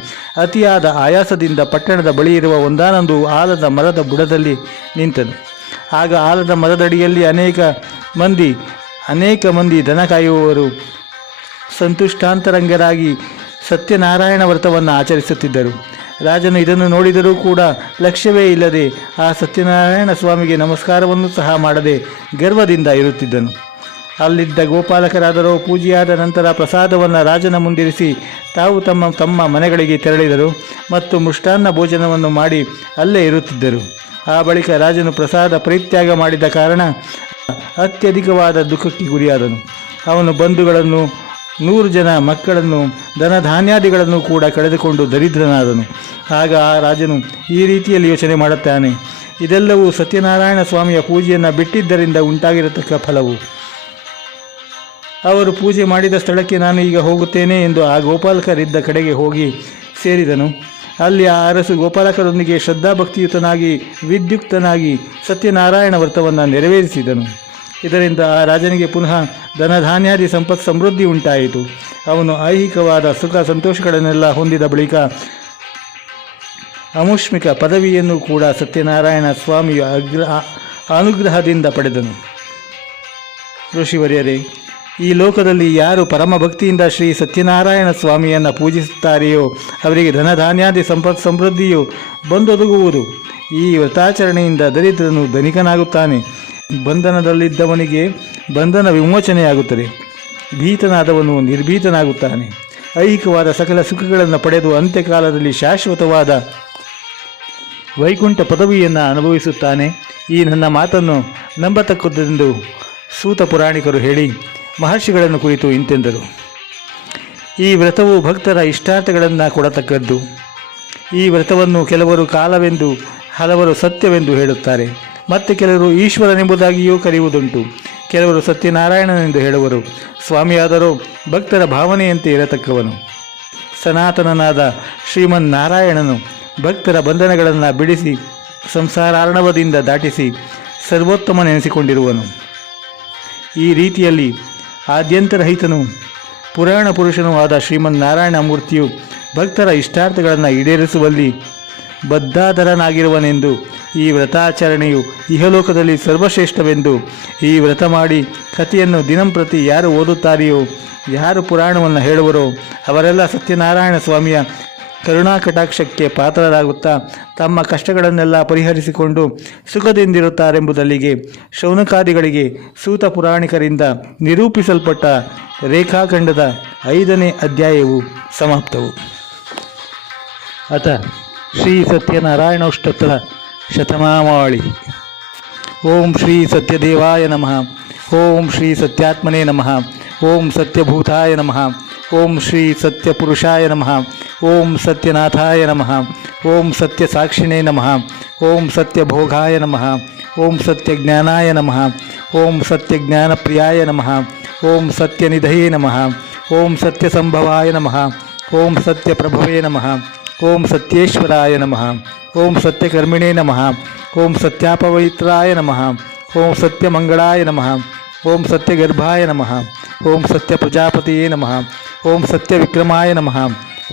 ಅತಿಯಾದ ಆಯಾಸದಿಂದ ಪಟ್ಟಣದ ಬಳಿ ಇರುವ ಒಂದಾನೊಂದು ಆಲದ ಮರದ ಬುಡದಲ್ಲಿ ನಿಂತನು. ಆಗ ಆಲದ ಮರದಡಿಯಲ್ಲಿ ಅನೇಕ ಮಂದಿ ದನ ಕಾಯುವವರು ಸಂತುಷ್ಟಾಂತರಂಗರಾಗಿ ಸತ್ಯನಾರಾಯಣ ವ್ರತವನ್ನು ಆಚರಿಸುತ್ತಿದ್ದರು. ರಾಜನು ಇದನ್ನು ನೋಡಿದರೂ ಕೂಡ ಲಕ್ಷ್ಯವೇ ಇಲ್ಲದೆ ಆ ಸತ್ಯನಾರಾಯಣ ಸ್ವಾಮಿಗೆ ನಮಸ್ಕಾರವನ್ನು ಸಹ ಮಾಡದೆ ಗರ್ವದಿಂದ ಇರುತ್ತಿದ್ದನು. ಅಲ್ಲಿದ್ದ ಗೋಪಾಲಕರಾದರೋ ಪೂಜೆಯಾದ ನಂತರ ಪ್ರಸಾದವನ್ನು ರಾಜನ ಮುಂದಿರಿಸಿ ತಾವು ತಮ್ಮ ತಮ್ಮ ಮನೆಗಳಿಗೆ ತೆರಳಿದರು ಮತ್ತು ಮೃಷ್ಟಾನ್ನ ಭೋಜನವನ್ನು ಮಾಡಿ ಅಲ್ಲೇ ಇರುತ್ತಿದ್ದರು. ಆ ಬಳಿಕ ರಾಜನು ಪ್ರಸಾದ ಪರಿತ್ಯಾಗ ಮಾಡಿದ ಕಾರಣ ಅತ್ಯಧಿಕವಾದ ದುಃಖಕ್ಕೆ ಗುರಿಯಾದನು. ಅವನು ಬಂಧುಗಳನ್ನು, 100 ಜನ ಮಕ್ಕಳನ್ನು, ಧನಧಾನ್ಯಾದಿಗಳನ್ನು ಕೂಡ ಕಳೆದುಕೊಂಡು ದರಿದ್ರನಾದನು. ಆಗ ಆ ರಾಜನು ಈ ರೀತಿಯಲ್ಲಿ ಯೋಚನೆ ಮಾಡುತ್ತಾನೆ: ಇದೆಲ್ಲವೂ ಸತ್ಯನಾರಾಯಣ ಸ್ವಾಮಿಯ ಪೂಜೆಯನ್ನು ಬಿಟ್ಟಿದ್ದರಿಂದ ಉಂಟಾಗಿರತಕ್ಕ ಫಲವು. ಅವರು ಪೂಜೆ ಮಾಡಿದ ಸ್ಥಳಕ್ಕೆ ನಾನು ಈಗ ಹೋಗುತ್ತೇನೆ ಎಂದು ಆ ಗೋಪಾಲಕರಿದ್ದ ಕಡೆಗೆ ಹೋಗಿ ಸೇರಿದನು. ಅಲ್ಲಿ ಆ ಅರಸು ಗೋಪಾಲಕರೊಂದಿಗೆ ಶ್ರದ್ಧಾಭಕ್ತಿಯುತನಾಗಿ ವಿದ್ಯುಕ್ತನಾಗಿ ಸತ್ಯನಾರಾಯಣ ವ್ರತವನ್ನು ನೆರವೇರಿಸಿದನು. ಇದರಿಂದ ಆ ರಾಜನಿಗೆ ಪುನಃ ಧನಧಾನ್ಯಾದಿ ಸಂಪತ್ ಸಮೃದ್ಧಿ ಉಂಟಾಯಿತು. ಅವನು ಐಹಿಕವಾದ ಸುಖ ಸಂತೋಷಗಳನ್ನೆಲ್ಲ ಹೊಂದಿದ ಬಳಿಕ ಅಮುಷ್ಮಿಕ ಪದವಿಯನ್ನು ಕೂಡ ಸತ್ಯನಾರಾಯಣ ಸ್ವಾಮಿಯ ಅನುಗ್ರಹದಿಂದ ಪಡೆದನು. ಋಷಿವರ್ಯರೇ, ಈ ಲೋಕದಲ್ಲಿ ಯಾರು ಪರಮಭಕ್ತಿಯಿಂದ ಶ್ರೀ ಸತ್ಯನಾರಾಯಣ ಸ್ವಾಮಿಯನ್ನು ಪೂಜಿಸುತ್ತಾರೆಯೋ ಅವರಿಗೆ ಧನಧಾನ್ಯಾದಿ ಸಂಪತ್ ಸಮೃದ್ಧಿಯು ಬಂದೊದಗುವುದು. ಈ ವ್ರತಾಚರಣೆಯಿಂದ ದರಿದ್ರನು ಧನಿಕನಾಗುತ್ತಾನೆ. ಬಂಧನದಲ್ಲಿದ್ದವನಿಗೆ ಬಂಧನ ವಿಮೋಚನೆಯಾಗುತ್ತದೆ. ಭೀತನಾದವನು ನಿರ್ಭೀತನಾಗುತ್ತಾನೆ. ಐಹಿಕವಾದ ಸಕಲ ಸುಖಗಳನ್ನು ಪಡೆದು ಅಂತ್ಯಕಾಲದಲ್ಲಿ ಶಾಶ್ವತವಾದ ವೈಕುಂಠ ಪದವಿಯನ್ನು ಅನುಭವಿಸುತ್ತಾನೆ. ಈ ನನ್ನ ಮಾತನ್ನು ನಂಬತಕ್ಕದ್ದೆಂದು ಸೂತ ಪುರಾಣಿಕರು ಹೇಳಿ ಮಹರ್ಷಿಗಳನ್ನು ಕುರಿತು ಇಂತೆಂದರು: ಈ ವ್ರತವು ಭಕ್ತರ ಇಷ್ಟಾರ್ಥಗಳನ್ನು ಕೊಡತಕ್ಕದ್ದು. ಈ ವ್ರತವನ್ನು ಕೆಲವರು ಕಾಲವೆಂದು, ಹಲವರು ಸತ್ಯವೆಂದು ಹೇಳುತ್ತಾರೆ. ಮತ್ತೆ ಕೆಲವರು ಈಶ್ವರನೆಂಬುದಾಗಿಯೂ ಕರೆಯುವುದುಂಟು. ಕೆಲವರು ಸತ್ಯನಾರಾಯಣನೆಂದು ಹೇಳುವರು. ಸ್ವಾಮಿಯಾದರೋ ಭಕ್ತರ ಭಾವನೆಯಂತೆ ಇರತಕ್ಕವನು. ಸನಾತನನಾದ ಶ್ರೀಮನ್ನಾರಾಯಣನು ಭಕ್ತರ ಬಂಧನಗಳನ್ನು ಬಿಡಿಸಿ ಸಂಸಾರಾರ್ಣವದಿಂದ ದಾಟಿಸಿ ಸರ್ವೋತ್ತಮನೆನಿಸಿಕೊಂಡಿರುವನು. ಈ ರೀತಿಯಲ್ಲಿ ಆದ್ಯಂತರಹಿತನು ಪುರಾಣ ಪುರುಷನೂ ಆದ ಶ್ರೀಮನ್ನಾರಾಯಣ ಮೂರ್ತಿಯು ಭಕ್ತರ ಇಷ್ಟಾರ್ಥಗಳನ್ನು ಈಡೇರಿಸುವಲ್ಲಿ ಬದ್ಧಾಧರನಾಗಿರುವನೆಂದು, ಈ ವ್ರತಾಚರಣೆಯು ಇಹಲೋಕದಲ್ಲಿ ಸರ್ವಶ್ರೇಷ್ಠವೆಂದು, ಈ ವ್ರತ ಮಾಡಿ ಕಥೆಯನ್ನು ದಿನಂಪ್ರತಿ ಯಾರು ಓದುತ್ತಾರೆಯೋ, ಯಾರು ಪುರಾಣವನ್ನು ಹೇಳುವರೋ ಅವರೆಲ್ಲ ಸತ್ಯನಾರಾಯಣ ಸ್ವಾಮಿಯ ಕರುಣಾಕಟಾಕ್ಷಕ್ಕೆ ಪಾತ್ರರಾಗುತ್ತಾ ತಮ್ಮ ಕಷ್ಟಗಳನ್ನೆಲ್ಲ ಪರಿಹರಿಸಿಕೊಂಡು ಸುಖದಿಂದಿರುತ್ತಾರೆಂಬುದಲ್ಲಿಗೆ ಶೌನಕಾದಿಗಳಿಗೆ ಸೂತ ಪುರಾಣಿಕರಿಂದ ನಿರೂಪಿಸಲ್ಪಟ್ಟ ರೇಖಾಖಂಡದ 5ನೇ ಅಧ್ಯಾಯವು ಸಮಾಪ್ತವು. ಅಥ ಶ್ರೀ ಸತ್ಯನಾರಾಯಣೋಷ್ಟೋತ್ತರ ಶತಮಾವಳಿ. ಓಂ ಶ್ರೀ ಸತ್ಯದೇವಾಯ ನಮಃ. ಓಂ ಶ್ರೀ ಸತ್ಯಾತ್ಮನೇ ನಮಃ. ಓಂ ಸತ್ಯಭೂತಾಯ ನಮಃ. ಓಂ ಶ್ರೀ ಸತ್ಯಪುರುಷಾಯ ನಮಃ. ಓಂ ಸತ್ಯನಾಥಾಯ ನಮಃ. ಓಂ ಸತ್ಯಸಾಕ್ಷಿಣೇ ನಮಃ. ಓಂ ಸತ್ಯಭೋಗಾಯ ನಮಃ. ಓಂ ಸತ್ಯಜ್ಞಾನಾಯ ನಮಃ. ಓಂ ಸತ್ಯಜ್ಞಾನಪ್ರಿಯಾಯ ನಮಃ. ಓಂ ಸತ್ಯನಿಧಯೇ ನಮಃ. ಓಂ ಸತ್ಯಸಂಭವಾಯ ನಮಃ. ಓಂ ಸತ್ಯಪ್ರಭವೇ ನಮಃ. ಓಂ ಸತ್ಯೇಶ್ವರಾಯ ನಮಃ. ಓಂ ಸತ್ಯಕರ್ಮಿಣೇ ನಮಃ. ಓಂ ಸತ್ಯಾಪವಿತ್ರಾಯ ನಮಃ. ಓಂ ಸತ್ಯಮಂಗಳಾಯ ನಮಃ. ಓಂ ಸತ್ಯಗರ್ಭಾಯ ನಮಃ. ಓಂ ಸತ್ಯಪ್ರಜಾಪತಿಯೇ ನಮಃ. ಓಂ ಸತ್ಯವಿಕ್ರಮಾಯ ನಮಃ.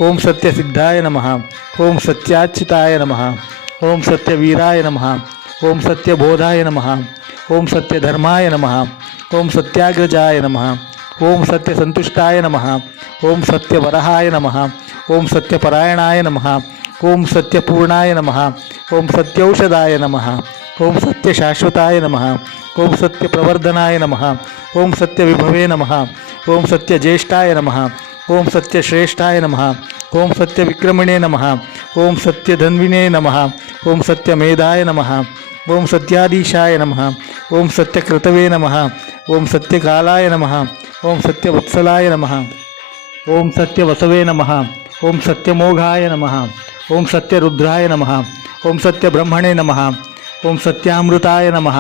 ಓಂ ಸತ್ಯಸಿದ್ಧಾಯ ನಮಃ. ಓಂ ಸತ್ಯಾಚ್ಯುತಾಯ ನಮಃ. ಓಂ ಸತ್ಯವೀರಾಯ ನಮಃ. ಓಂ ಸತ್ಯಬೋಧಾಯ ನಮಃ. ಓಂ ಸತ್ಯಧರ್ಮಾಯ ನಮಃ. ಓಂ ಸತ್ಯಾಗ್ರಜಾಯ ನಮಃ. ಓಂ ಸತ್ಯಸಂತುಷ್ಟಾಯ ನಮಃ. ಓಂ ಸತ್ಯವರಹಾಯ ನಮಃ. ಓಂ ಸತ್ಯಪರಾಯಣಾಯ ನಮಃ. ಓಂ ಸತ್ಯಪೂರ್ಣಾಯ ನಮಃ. ಓಂ ಸತ್ಯೌಷಧಾಯ ನಮಃ. ಓಂ ಸತ್ಯಶಾಶ್ವತಾಯ ನಮಃ. ಓಂ ಸತ್ಯಪ್ರವರ್ಧನಾಯ ನಮಃ. ಓಂ ಸತ್ಯವಿಭವೇ ನಮಃ. ಓಂ ಸತ್ಯಜ್ಯೇಷ್ಠಾಯ ನಮಃ. ಓಂ ಸತ್ಯಶ್ರೇಷ್ಠಾಯ ನಮಃ. ಓಂ ಸತ್ಯವಿಕ್ರಮಣೇ ನಮಃ. ಓಂ ಸತ್ಯಧನ್ವಿನೇ ನಮಃ. ಓಂ ಸತ್ಯಮೇಧಾಯ ನಮಃ. ಓಂ ಸತ್ಯಾಧೀಶಾಯ ನಮಃ. ಓಂ ಸತ್ಯಕೃತವೇ ನಮಃ. ಓಂ ಸತ್ಯಕಾಲಾಯ ನಮಃ. ಓಂ ಸತ್ಯವತ್ಸಲಾಯ ನಮಃ. ಓಂ ಸತ್ಯವಸವೇ ನಮಃ. ಓಂ ಸತ್ಯಮೋಘಾಯ ನಮಃ. ಓಂ ಸತ್ಯರುದ್ರಾಯ ನಮಃ. ಓಂ ಸತ್ಯಬ್ರಹ್ಮಣೇ ನಮಃ. ಓಂ ಸತ್ಯಾಮೃತಾಯ ನಮಃ.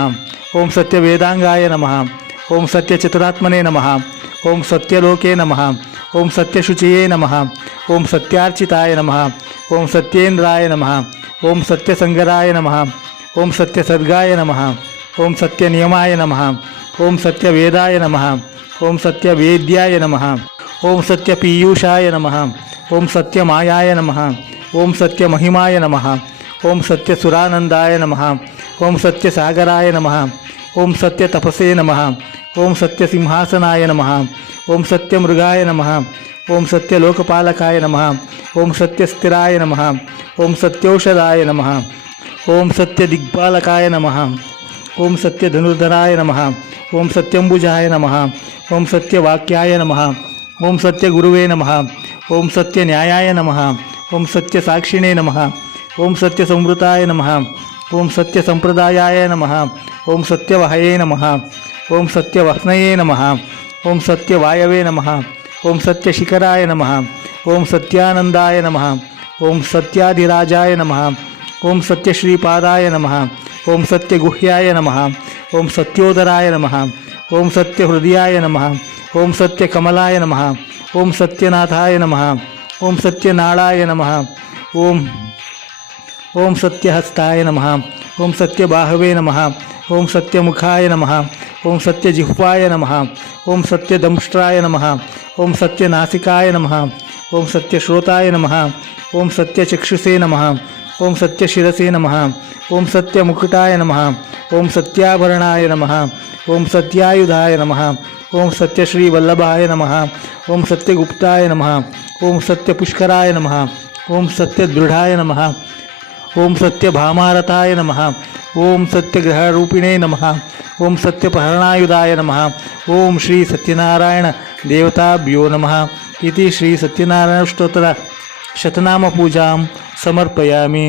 ಓಂ ಸತ್ಯವೇದಾಂಗಾಯ ನಮಃ. ಓಂ ಸತ್ಯಚತುರಾತ್ಮನೇ ನಮಃ. ಓಂ ಸತ್ಯಲೋಕೆ ನಮಃ. ಓಂ ಸತ್ಯಶುಚಿಯೇ ನಮಃ. ಓಂ ಸತ್ಯಾರ್ಚಿತಾಯ ನಮಃ. ಓಂ ಸತ್ಯೇಂದ್ರಾಯ ನಮಃ. ಓಂ ಸತ್ಯಸಂಗರಾಯ ನಮಃ. ಓಂ ಸತ್ಯಸದ್ಗಾಯ ನಮಃ. ಓಂ ಸತ್ಯನಿಯಮಾಯ ನಮಃ. ಓಂ ಸತ್ಯವೇದಾಯ ನಮಃ. ಓಂ ಸತ್ಯವೇದ್ಯಾಯ ನಮಃ. ಓಂ ಸತ್ಯಪೀಯೂಷಾಯ ನಮಃ. ಓಂ ಸತ್ಯಮಾಯಾಯ ನಮಃ. ಓಂ ಸತ್ಯಮಹಿಮಾಯ ನಮಃ. ಓಂ ಸತ್ಯಸುರಾನಂದಾಯ ನಮಃ. ಓಂ ಸತ್ಯಸಾಗರಾಯ ನಮಃ. ಓಂ ಸತ್ಯತಪಸೇ ನಮಃ. ಓಂ ಸತ್ಯಸಿಂಹಾಸನಾಯ ನಮಃ. ಓಂ ಸತ್ಯಮೃಗಾಯ ನಮಃ. ಓಂ ಸತ್ಯಲೋಕಪಾಲಕಾಯ ನಮಃ. ಓಂ ಸತ್ಯಸ್ಥಿರಾಯ ನಮಃ. ಓಂ ಸತ್ಯೌಷಧಾಯ ನಮಃ. ಓಂ ಸತ್ಯದಿಗ್ಪಾಲಕಾಯ ನಮಃ. ಓಂ ಸತ್ಯಧನುರ್ಧರಾಯ ನಮಃ. ಓಂ ಸತ್ಯಂಬುಜಾಯ ನಮಃ. ಓಂ ಸತ್ಯವಾಕ್ಯಾಯ ನಮಃ. ಓಂ ಸತ್ಯಗುರುವೇ ನಮಃ. ಓಂ ಸತ್ಯನ್ಯಾಯಾಯ ನಮಃ. ಓಂ ಸತ್ಯಸಾಕ್ಷಿಣೇ ನಮಃ. ಓಂ ಸತ್ಯಸಂವೃತಾಯ ನಮಃ. ಓಂ ಸತ್ಯಸಂಪ್ರದಾಯಾಯ ನಮಃ. ಓಂ ಸತ್ಯವಹಯೇ ನಮಃ. ಓಂ ಸತ್ಯವಹ್ನಯೇ ನಮಃ. ಓಂ ಸತ್ಯವಾಯವೇ ನಮಃ. ಓಂ ಸತ್ಯಶಿಖರಾಯ ನಮಃ. ಓಂ ಸತ್ಯಾನಂದಾಯ ನಮಃ. ಓಂ ಸತ್ಯಾಧಿರಾಜಾಯ ನಮಃ. ಓಂ ಸತ್ಯಶ್ರೀಪಾದಾಯ ನಮಃ. ಓಂ ಸತ್ಯಗುಹ್ಯಾಯ ನಮಃ. ಓಂ ಸತ್ಯೋದರಾಯ ನಮಃ. ಓಂ ಸತ್ಯಹೃದಯಾಯ ನಮಃ. ಓಂ ಸತ್ಯಕಮಲಾಯ ನಮಃ. ಓಂ ಸತ್ಯನಾಥಾಯ ನಮಃ. ಓಂ ಸತ್ಯನಾಳಾಯ ನಮಃ. ಓಂ ಸತ್ಯಹಸ್ತಾಯ ನಮಃ. ಓಂ ಸತ್ಯಬಾಹವೇ ನಮಃ. ಓಂ ಸತ್ಯಮುಖಾಯ ನಮಃ. ಓಂ ಸತ್ಯಜಿಹ್ವಾಯ ನಮಃ. ಓಂ ಸತ್ಯದಂಷ್ಟ್ರಾಯ ನಮಃ. ಓಂ ಸತ್ಯನಾಸಿಕಾಯ ನಮಃ. ಓಂ ಸತ್ಯಶ್ರೋತಾಯ ನಮಃ. ಓಂ ಸತ್ಯಚಕ್ಷುಷೇ ನಮಃ. ಓಂ ಸತ್ಯಶಿರಸೇ ನಮಃ. ಓಂ ಸತ್ಯಮುಕುಟಾಯ ನಮಃ. ಓಂ ಸತ್ಯಾಭರಣಾಯ ನಮಃ. ಓಂ ಸತ್ಯಾಯುಧಾಯ ನಮಃ. ಓಂ ಸತ್ಯಶ್ರೀವಲ್ಲಭಾಯ ನಮಃ. ಓಂ ಸತ್ಯಗುಪ್ತಾಯ ನಮಃ. ಓಂ ಸತ್ಯಪುಷ್ಕರಾಯ ನಮಃ. ಓಂ ಸತ್ಯದೃಢಾಯ ನಮಃ. ಓಂ ಸತ್ಯಭಾಮಾರತಾಯ ನಮಃ. ಓಂ ಸತ್ಯಗ್ರಹರೂಪಿಣೇ ನಮಃ. ಓಂ ಸತ್ಯಪಹರಣಾಯುಧಾಯ ನಮಃ. ಓಂ ಶ್ರೀ ಸತ್ಯನಾರಾಯಣ ದೇವತಾಭ್ಯೋ ನಮಃ ಇತಿ ಶ್ರೀ ಸತ್ಯನಾರಾಯಣ ಸ್ತೋತ್ರ ಶತನಾಮ ಪೂಜಾಂ ಸಮರ್ಪಯಾಮಿ.